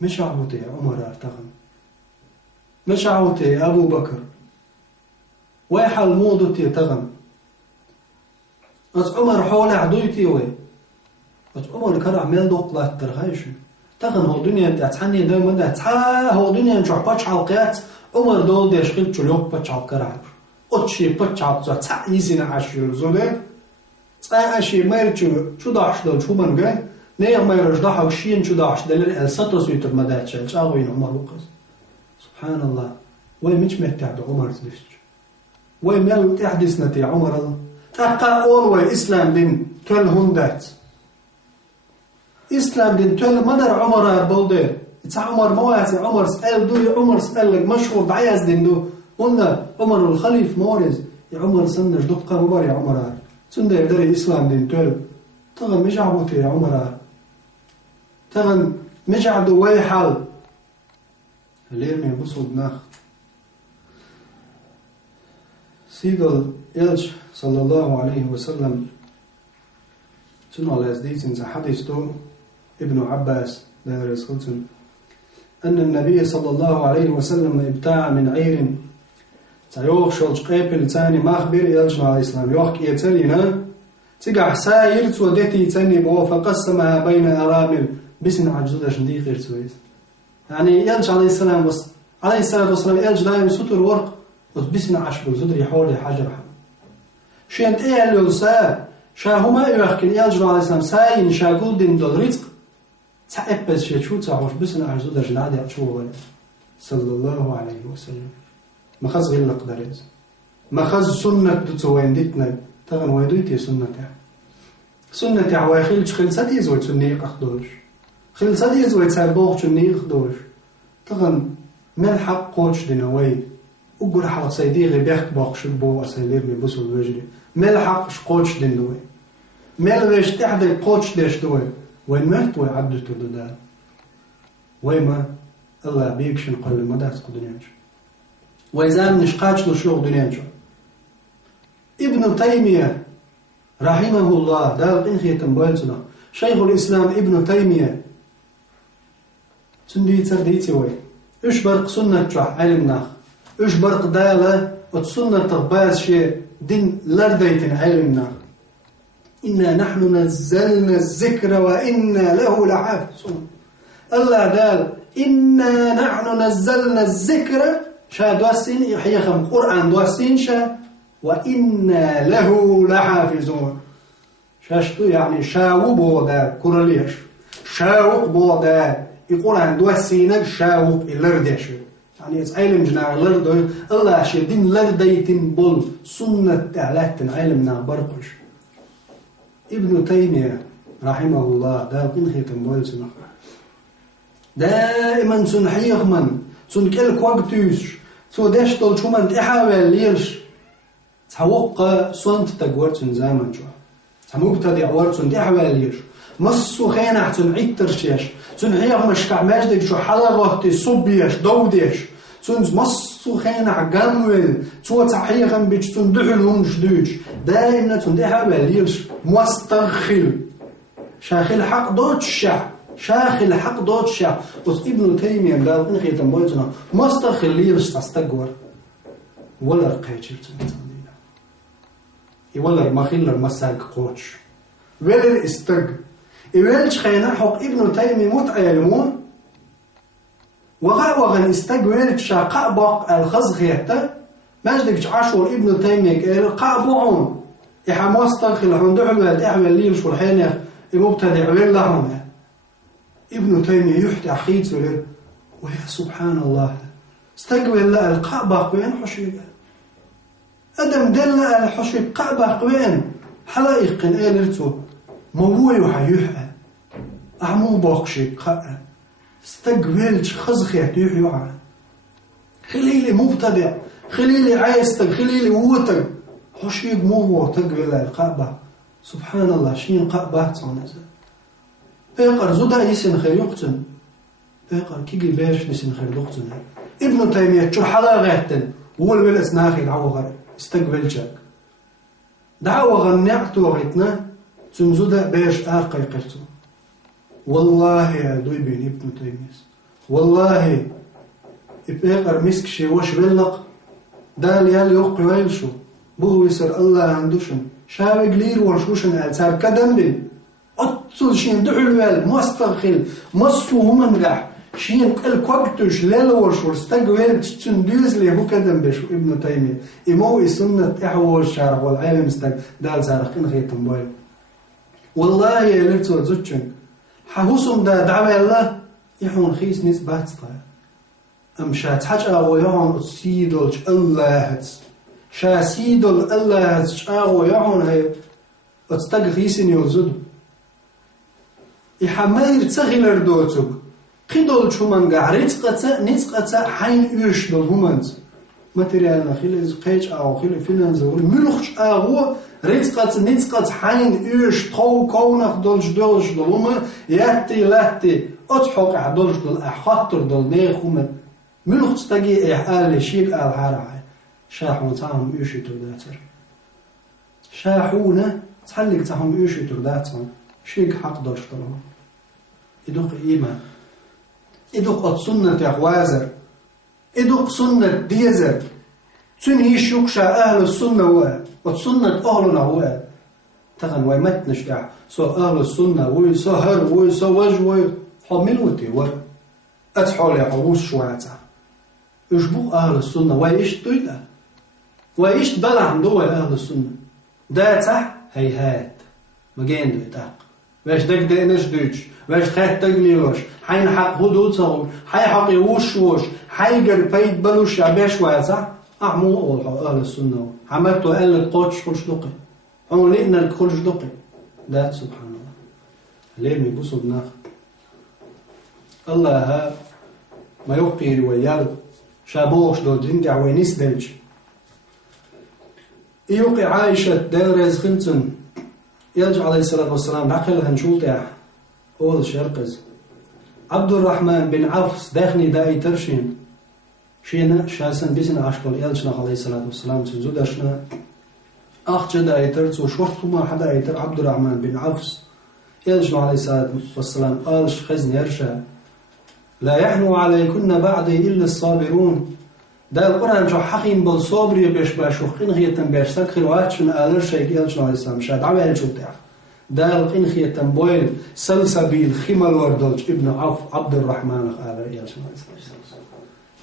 مش عبوتي يا عمر ارتغم مش عبوتي أبو بكر ويحل موضتي تغم أس عمر حول عدويتي وي أس عمر كرع ميل دوق لا ترهايش تغن هو دنيا تحني دوما ده تها هو دنيا نشوف باتش حلقات عمر دول ديش خيل تشلوك باتش حلقة أتشي باتش حلقة تها يزين عشر زوده تها أشي مايرتشو شو داش دول شو من جاي نير مايرش ده حوشين شو داش دليل السطس ويتر مدات شل شاوين عمر وقص سبحان الله وين مش متعد عمر زلفش وين مال تحدث نتي عمر الله تقا أولوي إسلام دين تل هندات إسلام دين تل مدر عمر بولدير إتسا عمر مواسي عمر سأل دو عمر سأل لك مشهور بعياز دين دو قلنا عمر الخليف مورز يا عمر سنج دقة مبار يا عمر سنده يبدري إسلام دين تل تغن مجعبوتي يا عمر تغن مجعدو ويحال الليرمي بصو بناخ سيدل إلش صلى الله عليه وسلم شنو على زديتن حديثه ابن عباس لا يسقطن أن النبي صلى الله عليه وسلم ابتاع من عير تيوخ شلش قيبل تاني مخبر إلش على الإسلام يوخ يتلينا تقع ساير توديتي تاني بو فقسمها بين أرامل بسن عجزودش نديق إرتويت يعني إلش عليه السلام عليه الصلاة والسلام إلش دائما ستر ورق وتبسنا عشر زدري حولي حجر شين إيه اللي سا شاهما يحكي يجرى على الإسلام ساين شاقول دين دول رزق تعبس شيء شو تعرف بسنا عشر زدري نادي أشوفه صلى الله عليه وسلم ما خز غير قدرز ما خز سنة تسوين ديتنا تغن ويدويتي سنة عواخيل خل سديز وتسنيق أخدوش خل سديز وتسربوخ تسنيق أخدوش تغن ملحق قوش دينوي وقول حلق سيدي غيبيخ باقش بو أسالير مبوسو الوجري ملحق شقوش دينوي ملوش تحدي قوش ديش دوي وين مرت ويعبدو ترددان ويما الله بيكشن قل مداس قدنيانش ويزام نشقاش نشوق دنيانش ابن تيمية رحمه الله دال إنخي تنبويلتنا شيخ الإسلام ابن تيمية تندي ترديتي وي إيش برق سنة شح علمنا إيش برق دالة وتسنة تغباز شيء دين لرديتن علمنا إنا نحن نزلنا الذكر وإنا له لحافظون الله قال إنا نحن نزلنا الذكر شا دواسين يحيخم قرآن دواسين شا وإنا له لحافظون شاشتو يعني شاو بودا كورليش شاوق بودا يقول عن دواسين شاوق اللردش يعني علم جنا لرد الله شدين لرديتن بول سنة تعلاتن علمنا برقش ابن تيمية رحمه الله دا قنخي تنبول سنة دائما سنحيخ من سنكل كوكتوش سو داشتل شو من تحاول ليرش تحوق سنت تقورت سن زامن شو تمبتدي عورت سن تحاول ليرش مصو خينح تنعيد ترشيش تنحيخ مشكع ماجدك شو حلقة صبيش دوديش تنز مصو خينح قنول تو تحيخا بيش تندحلهم جدوش دائما تندحاول ليرش مستغخل شاخل حق دوت الشعب شاخ الحق دوت شا وس ابن تيمية قال إن خيتم بويتنا مستخل ليرش تستقور ولا رقيتش تنتظر يولر مخيلر مساق قوتش ولر استق يولش خينا حق ابن تيمية متعلمون وغن استق ولش شاقاء باق الخزخيته ماجدك عاشور ابن تيمية قابعون إحماس تنخل هندوح الوالد إحمل ليرش والحين مبتدع لله ابن تيمية يحتى أخيت ولد ويا سبحان الله استقبل لا القعبة قوين حشيقة أدم دل الحشيق قعبة قوين حلائق إلرتو مووي وحيوحى أعمو باقشي قاء استقبلش خزخيت يحيوحى خليلي مبتدع خليلي عايستك خليلي ووتك حشيق موو تقبل القعبة سبحان الله شين قعبة تصنزل بيقر زودا يسن خير يقتن بيقر كيجي بيش نسن خير يقتن ابن تيمية شو حلا غيتن وول بالأس ناخي دعوة غير استقبل شاك دعوة غنعت وغيتنا ثم زودا بيش آرقى يقرتو والله يا دوي بين ابن تيمية والله بيقر مسك شي وش بلق دال يالي يقي ويلشو بوه يسر الله عندوشن شاوي قلير ورشوشن ألسار كدن بي أتصل شين دعوال مستغل مصفوه منجح شين الكوكتوش للورش واستقبل تندوز لي هو كدم بشو ابن تيمية إموي سنة إحوى الشارع والعلم استق دال سارقين خيتم بوي والله يا لرتو زوجن حهوسم دا دعوة الله يحون خيس نسبات طايا أمشات حاجة ويهون أتسيدلش الله هتس شا سيدل الله هتس شاو ويهون هاي أتستغيثين يوزدو يحمير تغير دوتك قدول شو من قعريت قتا حين يش دول همانز ماتريالنا خيل قيج أو خيل فينانز ملخش أهو ريت قتا حين يش طو كونك دولش دول هما ياتي أتحق دولش دول أخطر دول نيخ هما ملخش تجي إحال شيء الحارة شاحون تاهم يشي ترداتر شاحونا تحلق تاهم يشي ترداتر شيء حق دولش دولهم إدوق إيمان إدوق سنة يخوازر إدوق سنة ديزر تنهيش يقشى أهل السنة هو وسنة أهلنا هو تغن ويمتنش دع سو أهل السنة ويسهر ويسوج ويحملوتي وأتحول عروس شواتها يشبق أهل السنة ويش دويلة ويش دل عن دول أهل السنة داتح هيهات مجين دويتاق واش دك دينش دوتش واش خات تقليلوش حين حق هدوتهم حي حق يوشوش حي جربيت بلوش عباش واسع أعمو أول أهل السنة عملتوا قال القوتش كل شدقي عمو لقنا الكل شدقي ده سبحان الله ليه ميبوسوا بناخ الله ها ما يبقي ويال شابوش دو دينجع وينيس دلج يوقي عايشة دارز خنتن يرجع عليه الصلاة والسلام عقلها نشوطع أول شرقز عبد الرحمن بن عوف داخني داي ترشين شينا شاسن بيسن عشقل يلشنا عليه الصلاة والسلام تنزودشنا أخجى داي ترس وشوحتما حدا يتر عبد الرحمن بن عوف يلشنا عليه الصلاة والسلام قالش خزن يرشا لا يحنو عليكن بعدي إلا الصابرون دا القرآن جو حقين بالصبر بيش باشوخين خيتن بيش سكر واتشن آلر شيء يلشنا عليه السلام شاد عوال شوتع دا القين خيتن سلسبيل خمال وردولج ابن عوف عبد الرحمن آلر يلشنا عليه السلام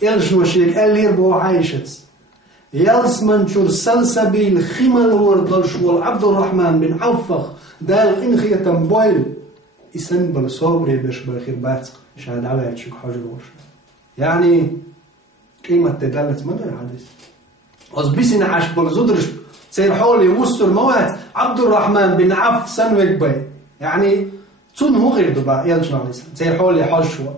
يلشنا شيك ألير بو عايشت يلسمن شور سلسبيل خمال وردولج والعبد الرحمن بن عوفخ دا القين خيتن إسن بالصبر بيش بخير باتق شاد عوال شيك حجر ورش يعني قيمة تدلت مدى الحديث أصبسين عاش بالزدرش سير حولي وستر موات عبد الرحمن بن عوف سنوك بي يعني تون مغير دبا يلشنا عليه السلام سير حولي حشوة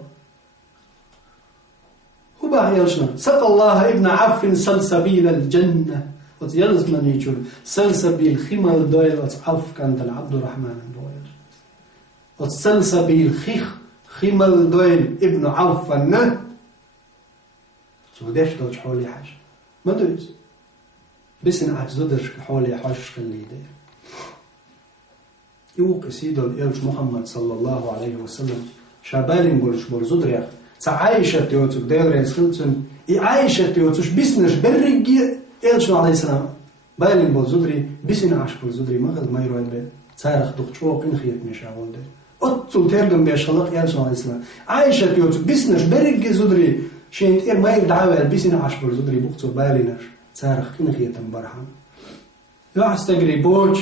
هو بقى يلشنا سقى الله ابن عوف سلسبيل الجنة ويلز من يجول سلسبيل خمال دويل وتعوف كانت عبد الرحمن دويل وتسلسبيل خمال دويل ابن عوف النه سو داش دوش حولي حاجة ما دوز بس نعرف زودرش حولي حاجة خلي ده يوق سيدو الإلش محمد صلى الله عليه وسلم شابالين بول زودريخ عايشة تيوتك دير يسخلتن عايشة تيوتش بسنش برقي إلشو عليه السلام بالين بول زودري بسن عاش بول زودري مغل ما يروي بي تاريخ دكتور قين خيط مشا ولدي أطول ترجم بيش خلق إلشو عليه السلام عايشة تيوتك بسنش برقي زودري شين تير ما يدعوه بسن عاش بول زودري بوقتو بالينش تاريخ قين خيط مبرحان لا استجري بوش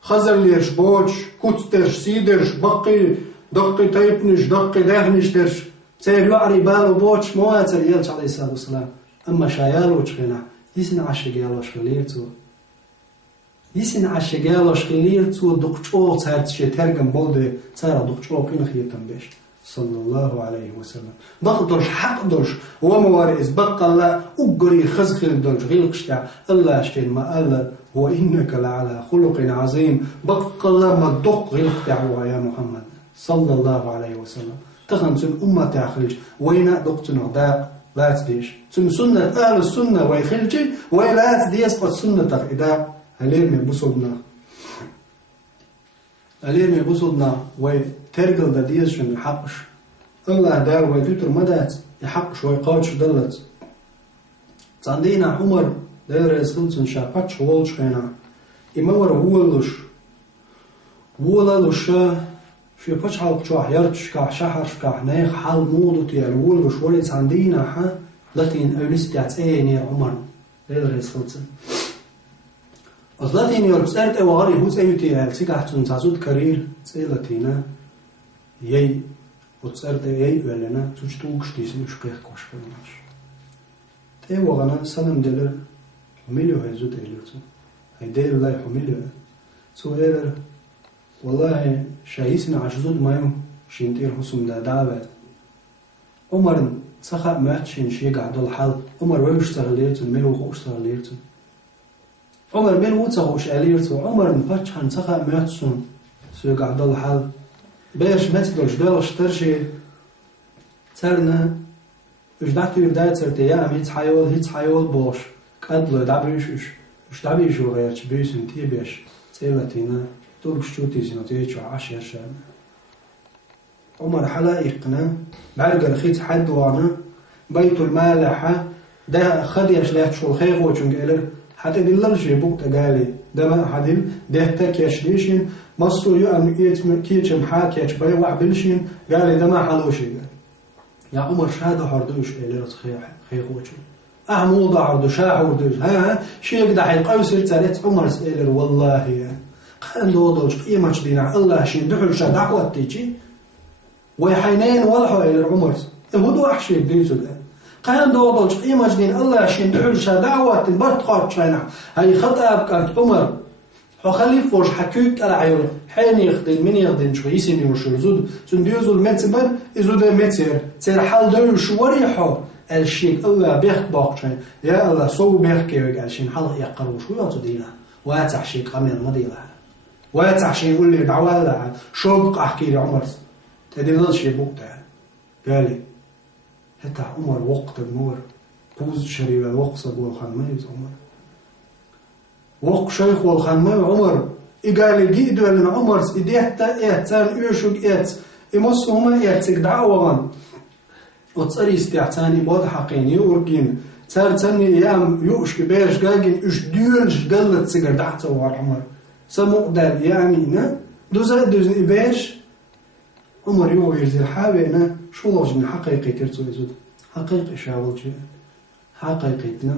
خزر ليرش بوش كوتسترش سيدرش بقي دقي تيبنش دقي دهنش درش سير يعري بالو بوش مواتر يلش عليه الصلاة والسلام أما شايالو تشخينا يسن عشقيالو شخليرتو يسن عشقيالو شخليرتو دقشو تارتشي ترجم بولدي تارا دقشو قين خيطن بيش صلى الله عليه وسلم بقدرش حق درش وموارئز بقى الله أقري خزخل درش غيلقشتع الله شتين ما الله وإنك لعلى خلق عظيم بقى الله ما دق غيلقتع يا محمد صلى الله عليه وسلم تخن سن أمة تعخلج وين دقتنا داق لا تديش سن سنة أهل السنة ويخلجي ولا تديس قد سنة تقعداء هليرمي بصدنا وترقل دا ديس شن يحقش الله دار ويدوتر مدات يحقش ويقاتش دلت تعندينا عمر داير يسخلتن شاقاتش والش خينا إمور وولش في بچ حلق چوح يرتش كاح شحرش كاح نيخ حال مودو تيال وولش وليس عندينا حا لاتين أوليستيات ايني عمر داير يسخلتن أصلاتين يربس أرد أوغاري هوز أيوتيال سيكاحتون تعزود كارير سيلاتينا يي وتصرد يي ولنا تجتوكش ديسن وشقيق كوش فلناش أوغانا سنم دلر مليو هيزود أيلوتو هاي دير الله يحمليو سو إيلر والله شايسنا عشزود مايو شينتير حسوم دا دعوة عمر سخاء ماتشين شيقع دول حال عمر ويوش تغليرتون ملو خوش تغليرتون عمر من وتسوش عليرتو عمر نفتش عن سخاء ماتشون سيقع دول حال باش ماتدوش دولش ترشي ترنا وش دعتو يبدأ ترتيام هيت حيول بوش قدلو دعبيشوش وش دعبيشو غيرش بيسن تيبيش تيلاتينا دولش شوتيزينو تيجو عشر شان عمر حلائقنا بعرق الخيط حد وانا بيت المالحة ده خديش لا شو الخير وشون قالر حتى دلل شيء بوقت قالي ده ما حدل ده تكيش ليشين مصو يوم كيتشم حاكيش بي وعبلشين قالي ده ما حلوشي يا عمر شهادة حردوش قالر خير وشون أحمود عردو شاحردوش ها شيء يقدر حيقاوس رسالة عمر سألر والله يا قان دودوش قيمة دينا الله شين دحل شا دعوة تيجي ويحينين والحو إلى العمر هدو أحشي بديتو ده قان دودوش قيمة دين الله شين دحل شا دعوة تنبرتقات شاينا هاي خطأ بكانت عمر خلي فوش حكيك على عيوله حين يخدم من يخدم شو يسمي وشو زود سنديوزو المتبر يزود المتر سير حال دول شو وريحه الشيء الله بيخ باقشين يا الله سو بيخ كيوك الشين حلق يقرو شو يعطو دينا واتعشي قمير مديلها واتعشي يقول لي دعوة لها شوق أحكي لي عمر تدلل شي بوقتها قالي حتى عمر وقت النور بوز شريبة وقت صبور خميز عمر وق شيخ والخمي عمر إقالي جيدو لنا عمر إديه تأيت تان إيشوك إيت إمصهما إيت دعوة وتصري استعتاني بود حقيني ورقين تار تاني يام يوش كبيرش قاقين إش ديولش قلت سيقر دعته وعر عمر سمقدر يامينا دوزا دوزن إباش عمر يو يرزي الحابينا شو لغجن حقيقي ترتو يزود حقيقي شاولجي حقيقيتنا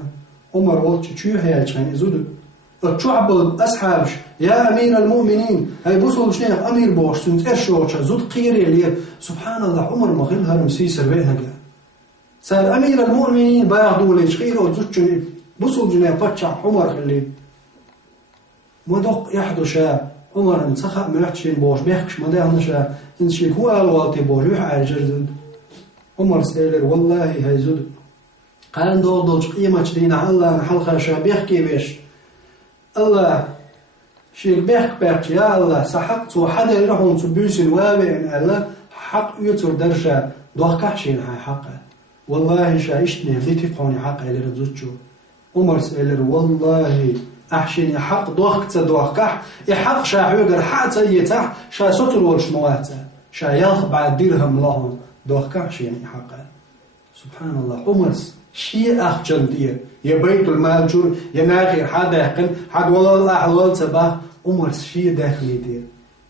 عمر والجي شو هيالشان يزود الشعب أصحابش يا أمير المؤمنين هاي بوصل شنيق أمير بوش سنتأشوش زود قيري ليه سبحان الله عمر مغل هرمسي سربينها سال أمير المؤمنين بايعدوا ليش خيره وزود جنيب بوصل جنيب فتشع عمر خليه مدق يحدوشا عمر انتخب ملحشين بوش بيحكش مديعنشا انشيك هو الوالتي بوش يحعي جرزد عمر سيلر والله هاي زود قال دولش قيمة دينا الله نحلقها شا بيحكي بيش الله شيك بيحك يا الله سحقت وحدا يروحون تبوسن وابئن الله حق يتر درشا دوخ كحشين هاي حقه والله شايشتني ليتي قوني حق اللي رزوتشو عمر سيلر والله أحشين يحق دوخ كتا دوخ كح يحق شا حوغر حتى يتح شا ستر ورش مواتا شايخ بعد درهم لهم دوخ كعش يعني حقا سبحان الله. عمر شيء أخجل ديه يا بيت المال جور يا ناخر حدا يحقن حد والله أحوال سباه عمر شيء داخلي ديه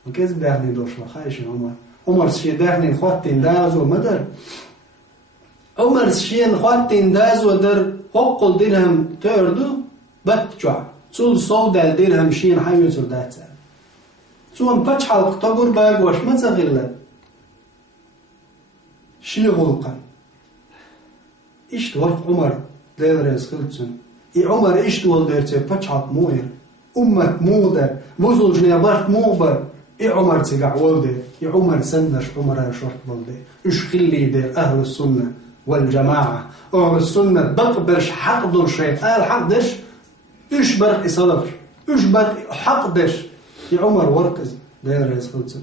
وكيف داخلي دوش خايش عمر شيء داخلي خواتين داز ومدر عمر شيء خواتين داز ودر فوق درهم تردو بتجع تول صود درهم شيء حيو سردات توم بتش حلق تقول باق واش ما تغلى شيء غلقا إيش وقت عمر دير يسخلتن عمر إيش تول ديرتي بتش حلق موير أمة مودر وزول جنيبات موبر عمر تقع ولده عمر سندش عمر شرط ولده إيش خلي دير أهل السنة والجماعة أهل السنة بقبش حقدر شيء قال حقدش إيش برق صدر إيش برق حقدش عمر وركز دير يسخلتن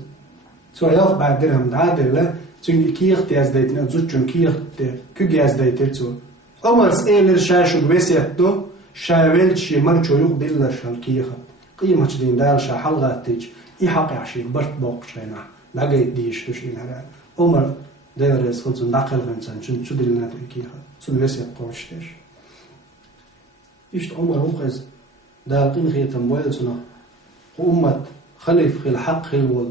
سو ياف بعد درهم عادل لا تون كيخت يزديتنا زوجن كيخت كيغ يزديتو عمر سئل شاشو بسيتو شاولت شي مرچو يق دل شال كيخت قيمه دين دال شا حلقاتج اي حق عشي برت بوق شينا لاغي ديش توش الهرا عمر دير يسخلتن داخل غنسان چون چو دلنا كيخت سو بسيت قوشتش إيش عمر وقز دالقين خيتم ويلسنا وأمة خلف خل حق خلول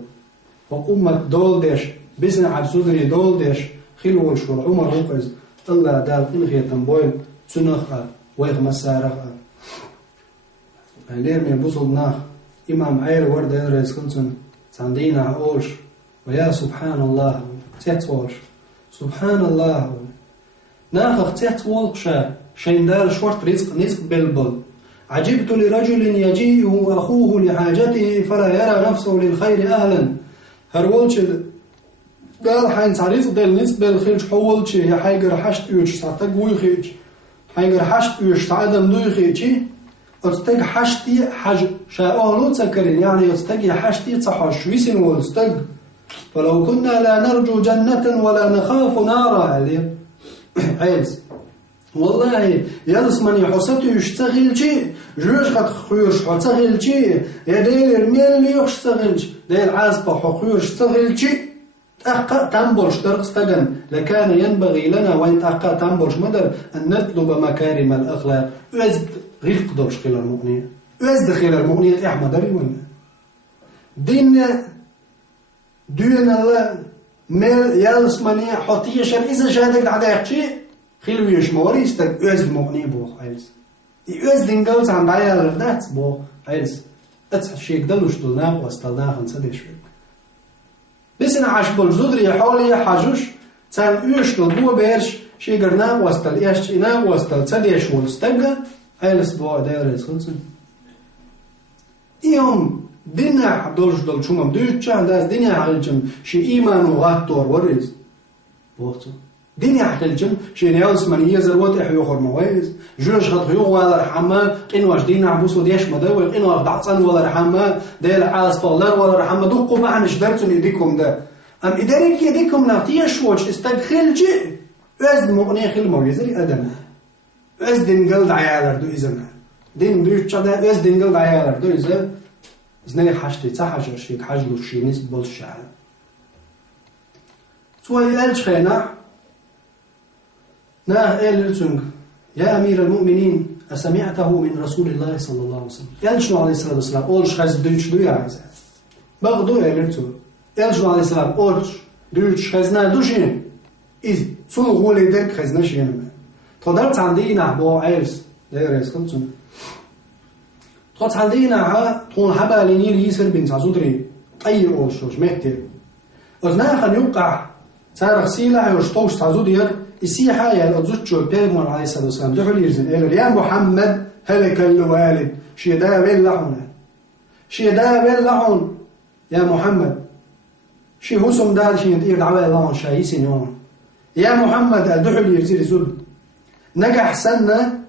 وأمة دولدش بسنا عبد سودري دولدش خلول شور عمر وقز الله دالقين خيتم ويل سنخا ويغ مسارخا لير من بوصلنا إمام عير ورد يدرس كنتن تندينا أوش ويا سبحان الله تتوش سبحان الله ناخخ تتوشا شيندال شورت رزق نزق بلبل عجبت لرجل يجيء أخوه لحاجته فلا يرى نفسه للخير أهلا هرولش قال حين تعريض دل نزق بالخير حولش يا حيقر حشت يوش سعتك ويخيج حيقر حشت يوش تعدم دويخيجي أستج حشتي حج شاء تسكرين يعني أستج حشتي صحش ويسن والستج فلو كنا لا نرجو جنة ولا نخاف نارا عليه عيز والله يلس من يحسته يشتغل شيء جوش خد خيوش حتغل شيء يديل الميل يشتغل ديل عازبة حقيوش تغل شيء تأقى تنبرش درقستغن لكان ينبغي لنا وين تأقى تنبرش مدر أن نطلب مكارم الأخلاق وزد غير قدرش خلال المؤنية وزد خلال المؤنية إحمد ريونا دين دين الله ميل يلس من يحطيه شر إذا شادك عداك شيء خلويش موريستك وزد مؤنية بوخ عيلس وزد انقلت عن دعيال الردات بوخ عيلس أتحشيك دلوش دلناق واستلناق انسدش فيك بس أنا عشبل زودري حولي حاجوش تان يشتل بو بيرش شي قرناق واستل يشتناق واستل تديش والستقى عيلس بو دايرس خلصن إيهم دينا حدولش دول شومم دوشان داز دينا حقلجم شي إيمان وغاتور ورز بوختو دينا حقلجم شي نيالس من يزر وات إحيوخر مويز جوش خط خيوخ ولا رحمة قنواش دينا عبوسو ديش مدوي قنواش دعصان ولا رحمة ديل عاص فالله ولا رحمة دوقوا معنا شدرتون يديكم ده أم إداريك يديكم نعطيش وش استدخل جي وزد مغني خل مويزري أدم وزد انقلد عيالر دو إذن دين بيوش ده وزد انقلد عيالر دو إذن زني حشتي تحجر شيك حجلو شينيس بولشعر سوى يالش خينا إلتونغ يا أمير المؤمنين أسمعته من رسول الله صلى الله عليه وسلم يالشنو عليه الصلاة والسلام أولش خز دوش دويا عزيز بغدو إلتونغ يالشنو عليه السلام أولش دوش خزنا دوشين إذ سو غولي دك خزنا شين تقدرت عندينا بو عيرس دايرس خلصون تقدرت عندينا تكون حبا لنيل يسر بن تعزودري أي أولشوش مهتر أذنها خل يوقع سار غسيلة يشطوش تعزودير إسي حايا الأزوجو بيغمر عليه الصلاة والسلام دخل يرزن قال يا محمد هلك الوالد شيدا بلعون شيدا بلعون يا محمد شي هوسم دال شي ندير دعوة الله شايسين يوم يا محمد الدخل يرزي زول نجح سنة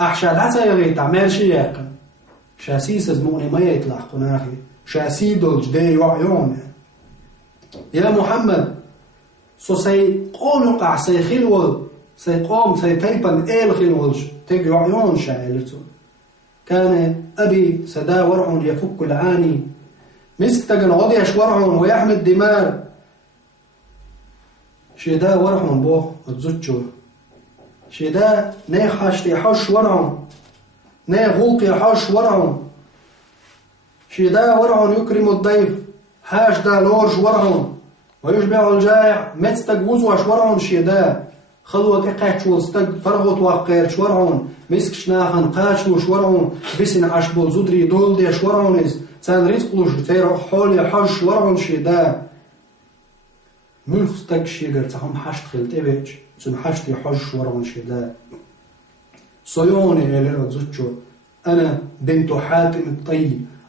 أحشاد حتى يغيط عمال شي يقن شاسيس زموني ما يطلع قناخي شاسي دول جدي وعيون يا محمد سو سيقوم يقع سيخلول سيقوم سيتيبن إيل خلولش تيجي عيون شاعلته كان أبي سدا ورع يفك العاني مسك تجن عضيش ورعون ويحمل دمار شدا ورعون بو الزوجو شدا نيخاش يحوش ورعون نيغوق يحوش ورعون شدا ورعون يكرم الضيف حاش دا لورج ورعون ويشبع الجائع متستجوز واش ورعون شدا خلوة إقاش وستج فرغوت واقير شورعون مسك شناخن قاش وشورعون بسن عشبول زدري دول دي شورعونيز تان رزقلوش تير حولي حش ورعون شدا ملخ ستج شيجر تهم حشت خلت إبيج تن حشت يحش ورعون شدا صيوني اللي زوجو أنا بنت حاتم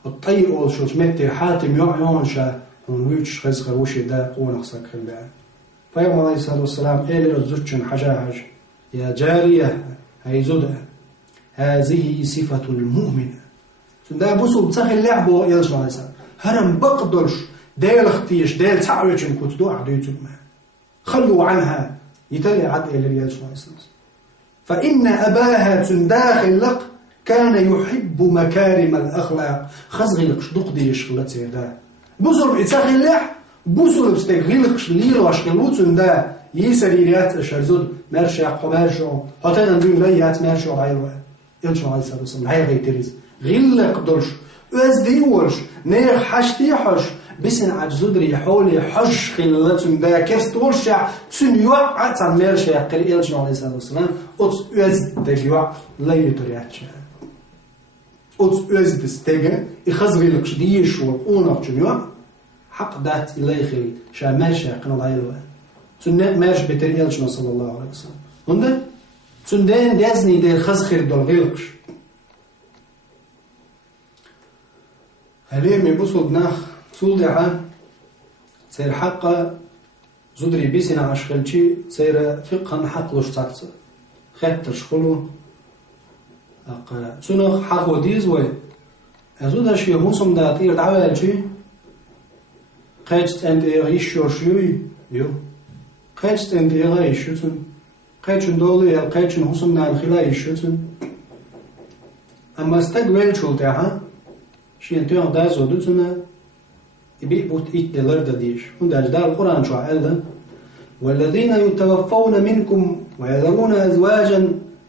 الطي أول شو سمعتي حاتم يعيون شا ونويتش خزخر وشدا قون أخسك خلبان فيوم عليه الصلاة والسلام إلى الزوجن حجاج يا جارية هاي زودة هذه صفة المؤمن ده بوسو بتسخي اللعبة يلش عليه السلام هرم بقدرش ديل اختيش ديل تعويشن كنت دو عدويتك ما خلوا عنها يتلي عد إلى يلش عليه السلام فإن أباها تنداخل لك كان يحب مكارم الأخلاق خزغي لك شدق دي يشغلت سيدا بوسو بتسخي اللعبة بوسو بستغلقش ليل واشغلوتن دا يسريريات الشرزود مرشا قمارشو حتى ندون ليات مرشا عيلوا يلشو عليه الصلاة والسلام هاي غيتريز غلق دولش ديورش نير حشتي حش بسن عجزودري حولي حش خلتن دا كستولشا تنيوع عن مرشا قري يلشو عليه الصلاة والسلام ديوع لا يترياتشا دستيغا يخزغلقش ديشو اونق تنيوع حق دات إليه خلي شا ماشي قنال عيلوه تنه ماش بتريالش صلى الله عليه وسلم هنده تندين دازني دير خزخير دول غيلقش هليم يبوصل بناخ صولدعا سير حقا زدري بيسنا عشخلشي سير فقها حقلوش تعطس خيط تشخلو تنخ حقو ديزوي أزودا شي هوسم داتير دعوالشي قيتت أنت إغيشو شيوي يو قيتت أنت إغيشوتن قيتشن دولي قيتشن حسن نان خلايشوتن أما استقبل شولتها شي أنتو دازو دوتنا يبي بوت إيت دلرد ديش ونداج دار القرآن شو عقل والذين يتوفون منكم ويذرون أزواجا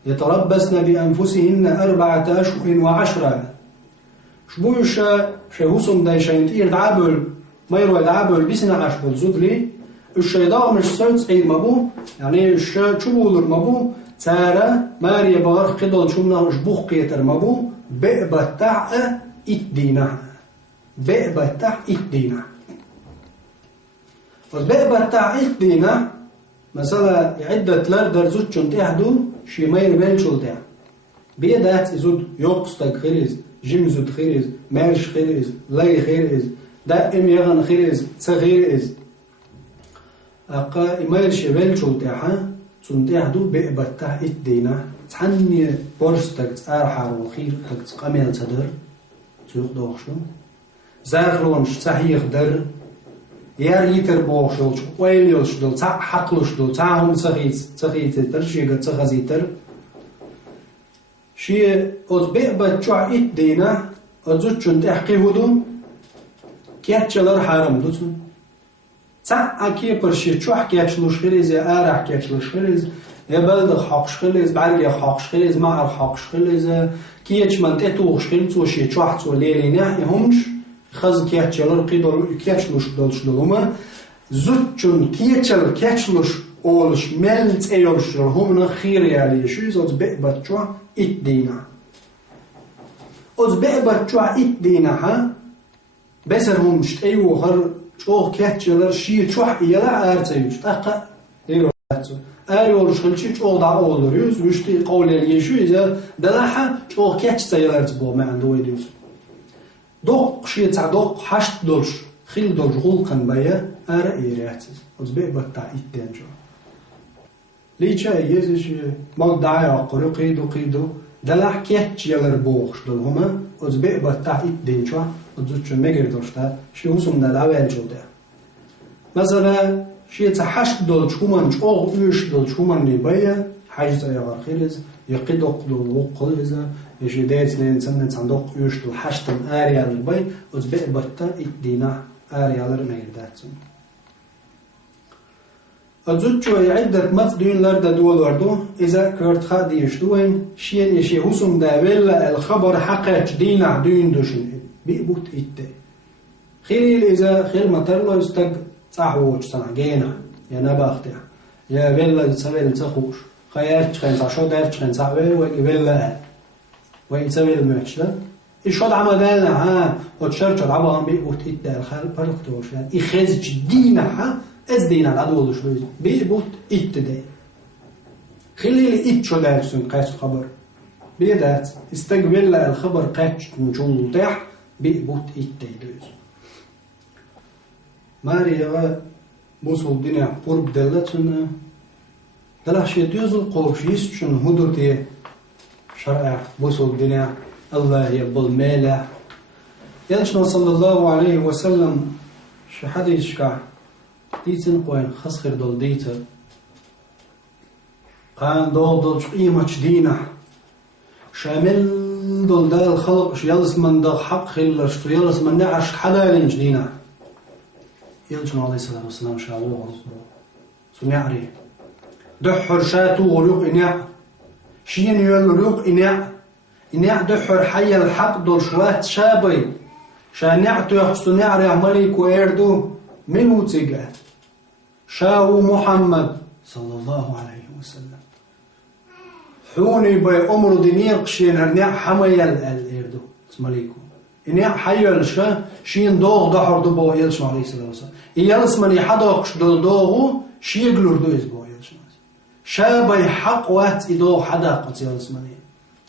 يتربصن بأنفسهن 4 أشهر و10 شبوشا شهوسم دايشين تير دعابل ما يروي دعابل بيسنا عشبل زودلي الشيطان مش سوت عيد مبو يعني شبول مبو تارا ماريا بغر قدل شمنا مش بوخ قيتر مبو بقبتع إتدينا بقبتع إتدينا بقبتع إتدينا مثلا عدة لردر زود شنت يحدو شي ماير بيل شلتع بيدات زود يوقستك خيريز جيم زود خيريز مارش خيريز لاي خيريز دائم يغن خيريز تغيريز أقا إماير شبال شلتعها تنتعدو بقبتع إتدينا تحني برستك تأرحر والخير تقامل تدر تيوق دوخشو زاغلونش تحيخ در يار يتر بوخشلش ويليوش دول تاع حقلوش دول تاعهم تخيت ترشيغ تخزيتر شي أز بقبتع إتدينا أزوجن تحقيهدو كياتشلر حرام دوتون تاع أكيد برشي شو كياتشلوش خليز أرح كياتشلوش خليز يبلد حقش خليز بعدي حقش خليز مع حقش خليز كياتش من تتوش خليز وشي شو ليلينا يهمش خز كياتشلر قيدول كياتشلوش دولش دولما زوجن كياتشلوش أولش ملت أيولش هم خير يعني شو يزود بقبتشوا إتدينا أز بقبتشوا إتدينا ها بسر هم مش أيوه هر شو كاتشلر شيء شو يلا أرتيوش تأقى إيرو أيوه شغلشي شو ضع أولريوز وشتي قول اليشو إذا دلها شو كاتشلر تبغى ما عنده ويدوس دوق شيء تعدوق حشت دولش خيل دولش غلقن بيا أرى إيراتز أزبق بتاع إتنجو ليش يزش مقدعة قيدو دلها كاتشلر بوخش دلهما أزبق بتاع إتنجو أزوجن مگر داشته شی حسم نداول شده مثلا شی تحشت دل شومان چوغ ایش دل شومان نیبایه حاجز يغار خيرز يقدق دول وقلزة يجي دايت لين سنة صندوق يشتل حشتم آريال البي وزبئ برتا إدينا آريال الميل داتسن أزوجوا عدة مصدين لرد دول وردو إذا كرت خادي يشتوين شيء يشي هسم دابلا الخبر حقا دينا دين دوشن بيبوت إتة خير إذا خير مطر له يستق صاحوش صنع جينا يا نباختي يا بلا تسوي تخوش خيال تخين صاشو دار تخين صاحوي ويبلا ويسوي المعشلة إيشود عمدنا ها وتشرج العبان بيبوت إتة الخال برختوش يعني إخذ دينا ها از دينا العدو شوي بيبوت إت ده خلي إت شو ده سن قاش خبر بيدات استقبل الخبر قاش نجول تح بيبوت إت ده ماريا بوصل الدنيا قرب دلتنا دلش يدوز القرشيس شن هدوتي شرع بوصل الدنيا الله يبل ماله يلشنا صلى الله عليه وسلم شحديش كا ديتن قوين خسخر دول ديتر قان دول قيمة دينا شامل دول دا الخلق يلس من دا حق خلش يلس من نعش حلالين دينا يلجن عليه الصلاة والسلام شالوه ورسوله سنعري دحر شاتو وريق إناع شين يولريق إناع دحر حي الحق دول شوات شابي شانعتو يحسو نعري ملك ويردو منو تيجا شاو محمد صلى الله عليه وسلم حوني بي أمر دينيق شين هرنع حميل الإردو اسماليكو إنع حيال شا شين دوغ دحر دو بو يلش عليه الصلاة والسلام يلس من يحدقش دول دوغو شيقلور دو يزبو يلش شا بي حق وات إدوغ حدق يلس من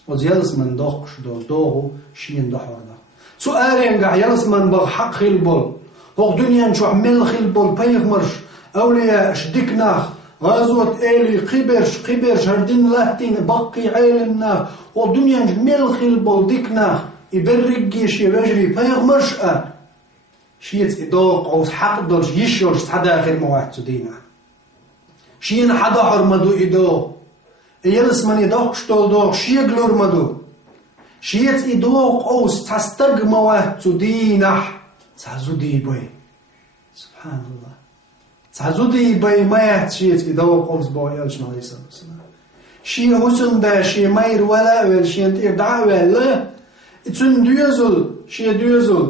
يلس من دوغش دول دوغو شين دحر دا سؤالين قا يلس من بغ حق خيل بول هو دنيا نشو عمل خيل بول بيغمرش أولياء شدكناخ غازوة إلي قبرش هردين لاتين بقي عيلنا هو دنيا عمل خيل بول ديكناخ يبرق شي بجري بيغمرش شيت إدوق أو حق درش يشورش تحداخل مواد تدينا شين حدا حرمدو إدوق يلس من إدوقش دول دوق شيقلور مدو شيت إدوق أو تستق مواد تدينا تعزودي بي سبحان الله تعزودي بي ما يحتشيت إدوق أوز بو يلشن عليه الصلاة والسلام شي حسن دا شي مير ولا شي انتير دعوة لا اتسن دوزل شي دوزل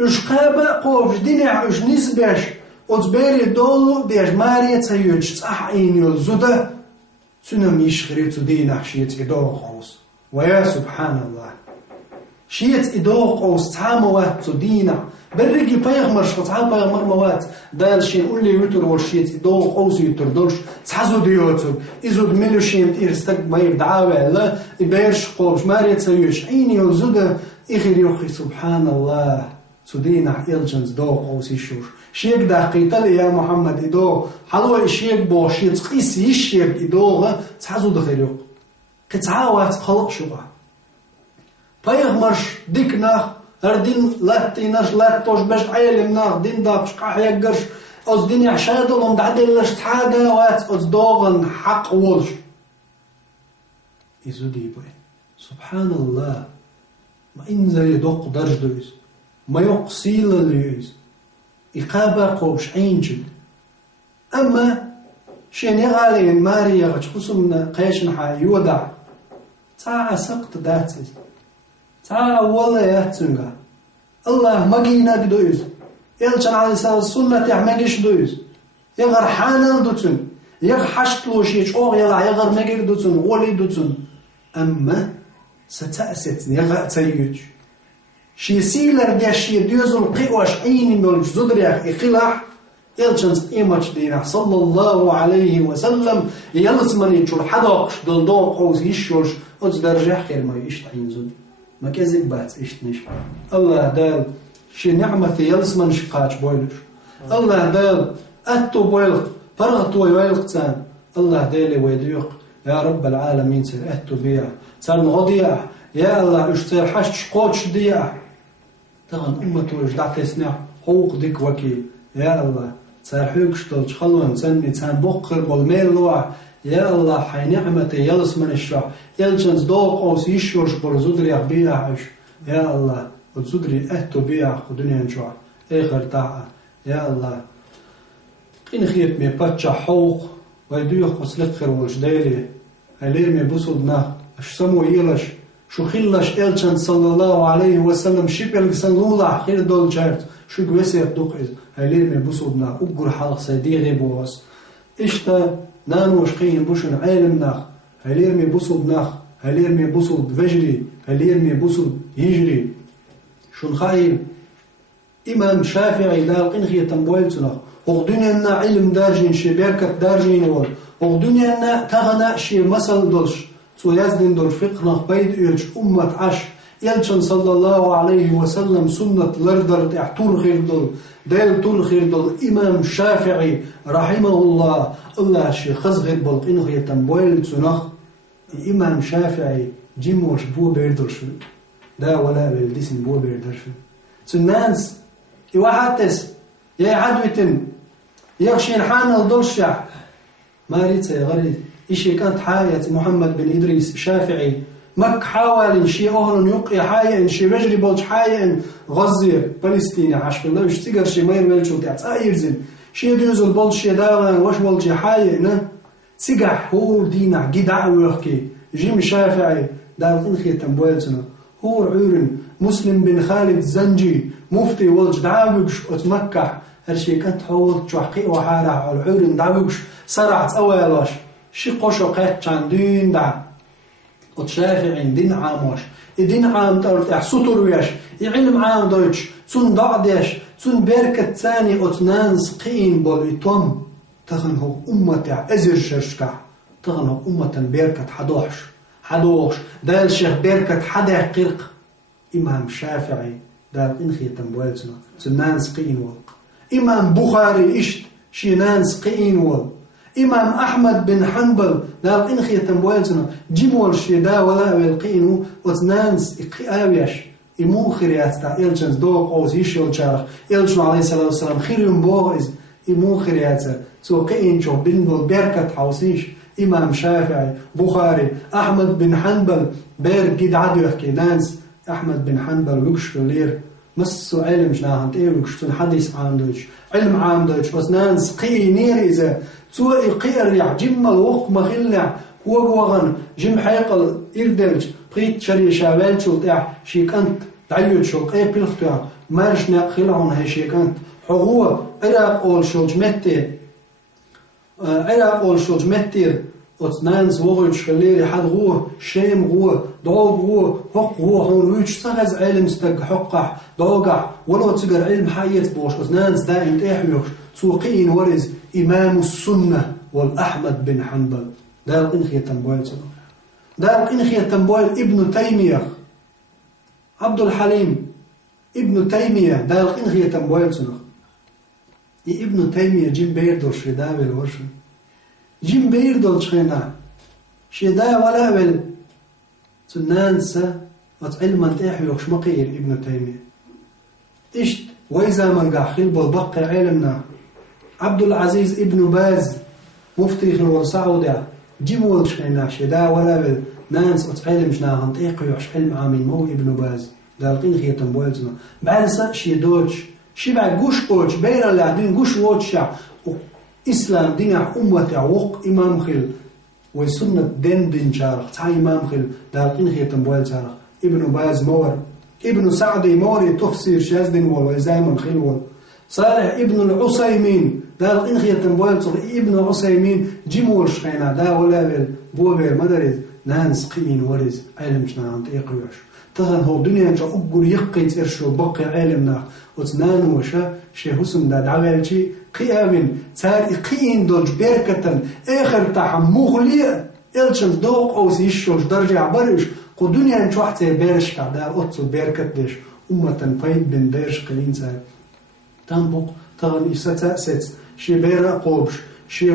اشقابة قوش دينع اش نسبش اتباري دولو ديش ماريا تسيوش صح اينيو زودا تسنم يشخريتو دينع شيت إدوق أوز ويا سبحان الله شيت إدوق أوز تعاموات دينع برقي بيغمر شخصها بيغمر موات دال شين قول لي يوتر ورشيت إدوق أوز يوتر دولش تحزو ديوتر إزود ملو شين تيرستك ما يردعاوه لا يبيرش قوش ماريا تسيوش عيني وزودة إخير يوخي سبحان الله تدينع إلجنز دوق أوز يشوش شيك دا قيتل يا محمد إدوق حلوة شيك بو شيت قيس يشيك إدوغ تحزو دخير يوق قطعاوات خلق شبه بيغمرش ديكناخ هردين لاتيناش لاتوش باش عيلمنا دين دابش قاح يقرش أز دين يعشادلهم دعدلش تحادا وات أز دوغن حق ولش إزو ديبوي سبحان الله ما إنزل يدوق درج دويز ما يقصيل ليوز إقابة قوش عينجل أما شين يغالين ماريا غتخصم قيشن حا يودع تا سقط داتز تا والله ياتسنغا الله ماجينا دويز يلشن على السنة يحماجيش دويز يغر حانل دوتن يغ حشتلو شيش أو يغر ماجير دوتن ولي دوتن أما ستأسد يغ تيوج شي سيلر دي شي دوزل قيوش عيني نولج زدريخ إخلاح يلشن إيماج دينا صلى الله عليه وسلم يلس من يجور حداقش دلدوق أوز يشورش أوز درجة خير ما يشتعين زد ما كذب بات إشتنش الله دال شي نعمة يلس من شقاش بويلش الله دال أتو بويلق فرغتو ويلقتان الله دالي ويديق يا رب العالمين سير أتو بيع سار نغضيع يا الله اشتر حش قوتش ديع تغن أمته وجدعت يسنع حقوق ديك وكيل يا الله سار حوقش دولش خلوان سني تان بقر بالميل لوع يا الله حي نعمتي يلس من الشع يلشنز دوق أو سيشوش برزودري أخبيعش يا الله وتزودري أهتو بيع ودنيا نشوع آخر طاعة يا الله إن خيب مي باتشا حوق ويدوخ وسلق خير والش دايلي هلير مي بوصلنا أش سمو يلش شو خلش إلشان صلى الله عليه وسلم شبل صلولا خير دول شارت شو قوسي دوق إز هلير مي بوصلنا أقر حلق سيديغي بوس إشتا نانوش قين بوشن عالمنا هلير مي بوصلنا هلير مي بوصل فجري هلير مي بوصل يجري شون خايل إمام شافعي دال إنخي تنبويلتنا وغدنيا علم دارجين شي بركة دارجين وال وغدنيا تغنى شي مسل دولش تو يزدن دول فقنا بيد إيش أمة عش يلشن صلى الله عليه وسلم سنة لردر تحتور خير دول دال تور خير دول إمام شافعي رحمه الله الله شي خزغر بلق إنخي تنبويلتنا إمام شافعي جيموش بو بيردرش دا ولا بالدسن بو بيردرش تنانس يوحاتس يا عدوتن يغشين حان الضلشع ما ريت يا غريب إشي كانت حاية محمد بن إدريس شافعي مك حاول شي أهل يقي حاية شي بجري بلش حاية غزير فلسطيني عشق الله وش تقر شي ما يرملشو تعت أيرزن شي دوزل بلش داوان وش بلش حاية نا سيقح هو دينا قدع ويحكي جيم شافعي داو إنخي تنبويلتنا هو عورن مسلم بن خالد زنجي مفتي ولج دعاوكش اتمكح هالشي كانت حول تحقيق وحالة على العورن دعاوكش سرعت أولاش شي قشو قيت كان دين دع وتشافعين دين عاموش دين عام تقول سطر وياش يعلم عام دوتش تون ضعديش تون بركة ثاني اتنانس قين بوليتوم تغنه أمة أزر شرشكح تغنه أمة بركة حدوش دال شيخ بركة حدا قرق إمام شافعي دال إنخي تنبويلتنا تنانس قين وال إمام بخاري إشت شينانس قين وال إمام أحمد بن حنبل دال إنخي تنبويلتنا جيمول شيدا ولا والقين وتنانس إقاويش إموخر ياتتا إلجنز دوق أوز يشيل شارخ إلجن عليه الصلاة والسلام خيريون بوغز إموخر ياتتا سو قين شو بندل بركة حوسيش إمام شافعي بخاري أحمد بن حنبل بير قد عدو يحكي نانس أحمد بن حنبل وقش اللير مسو علم جناهن تيه وقش تون حديث عام دوش علم عام دوش بس نانس قي نير إذا سوء قير يع جم الوق مخلع هو وغن جم حيقل إردلج قيت شري شابال شو تاع شيكانت تعيد شو قي بلختو مارش ناقخلعون هاي شيكانت حقوق عراق أول شوج متي عراق أول شوج متير وتنانس وغيش خليري حد غوه شيم غوه ضوب غوه حق غوه هون ويش سغز علم استق حقح ضوقع ولو تقر علم حيات بوش وتنانس دائم تحميوش سوقين ورز إمام السنة والأحمد بن حنبل دار إنخي تنبويل دار إنخي تنبويل ابن تيمية عبد الحليم ابن تيمية دار إنخي تنبويل ابن تيمية جيم بيردو شدابي الورشن جيم بيردل شخينا شدا ولا بل تنانسا وتعلم تحوي وشمقير ابن تيمية إشت وإذا من قاحيل بالبقى علمنا عبد العزيز ابن باز مفتي خلول سعودة جيمول شخينا شدا ولا بل نانس وتعلم جناهم تحوي وش علم عامين مو ابن باز دالقين خيتم بوالزنا بعلسا شي دوش شي بعد قوش قوش بيرا لعدين قوش ووتشع إسلام دينع أمة عوق إمام خل وسنة دين شارخ تعي إمام خل دالقين خيتم بوال شارخ ابن باز مور ابن سعدي موري تفسير شازدين وإزام خل وال صالح ابن العصيمين دالقين خيتم بوال شارخ ابن العصيمين جيمول شخينا دا ولا بل بوبير مدرز نانس قين ورز علم شنان تيقيوش تغن هو دنيا جا أقول يقيت إرشو بقي علمنا وتنان وشا شي حسن دا دعوال شي قيامين تار قيين دولج بركة آخر تاحم مغلية إلشن دوق أو سيشوش درجة عبرش قو دنيا انش واحد بيرش كعدا أطسو بركة ديش أمة فايد بن بيرش قلين سار تنبق تغن إسا تأسيت شي بيرا قوبش شي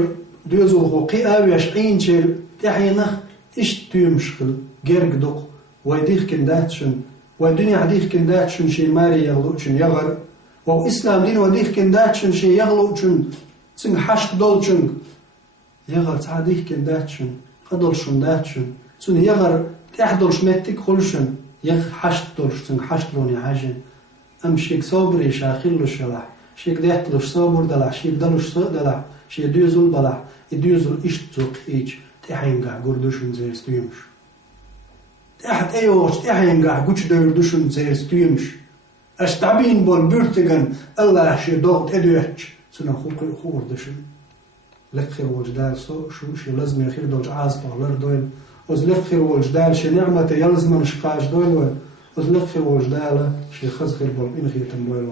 دوزو هو قياميش قين شي تحينخ إش تيمشخل جيرك دوق ويديخ كنداتشن ودنيا عديخ كنداتشن شي ماري يغلوشن يغر وإسلام دين وديخ كنداتشن شي يغلوشن سن حشق دولشن يغر تعديه كن داتشن قدلشن داتشن سن يغر تحدلش متك خلشن يغ حشتلش سن حشتلوني حاجن أم شيك صبري شاخلش يلح شيك دهتلش صبر دلع شيك دلش صق دلع شيك دوزل بلع يدوزل إشتوق إيج تحينقع قردوشن زي استيمش تحت أيوش تحينقع قوش دردوشن زي استيمش أشتعبين بول بيرتغن الله شي ضغط أدوش سنة خوردوشن لخر وجدال شو شي لازم يخير دوج عاز بالر دويل وز لخر وجدال شي نعمة يلزم نشقاش دويل وز لخر وجدال شي خزخر بول إنخي تنبويل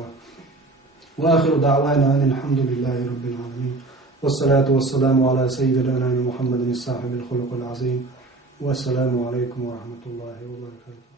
وآخر دعوانا أن الحمد لله رب العالمين والصلاة والسلام على سيدنا محمد الصاحب الخلق العظيم والسلام عليكم ورحمة الله وبركاته.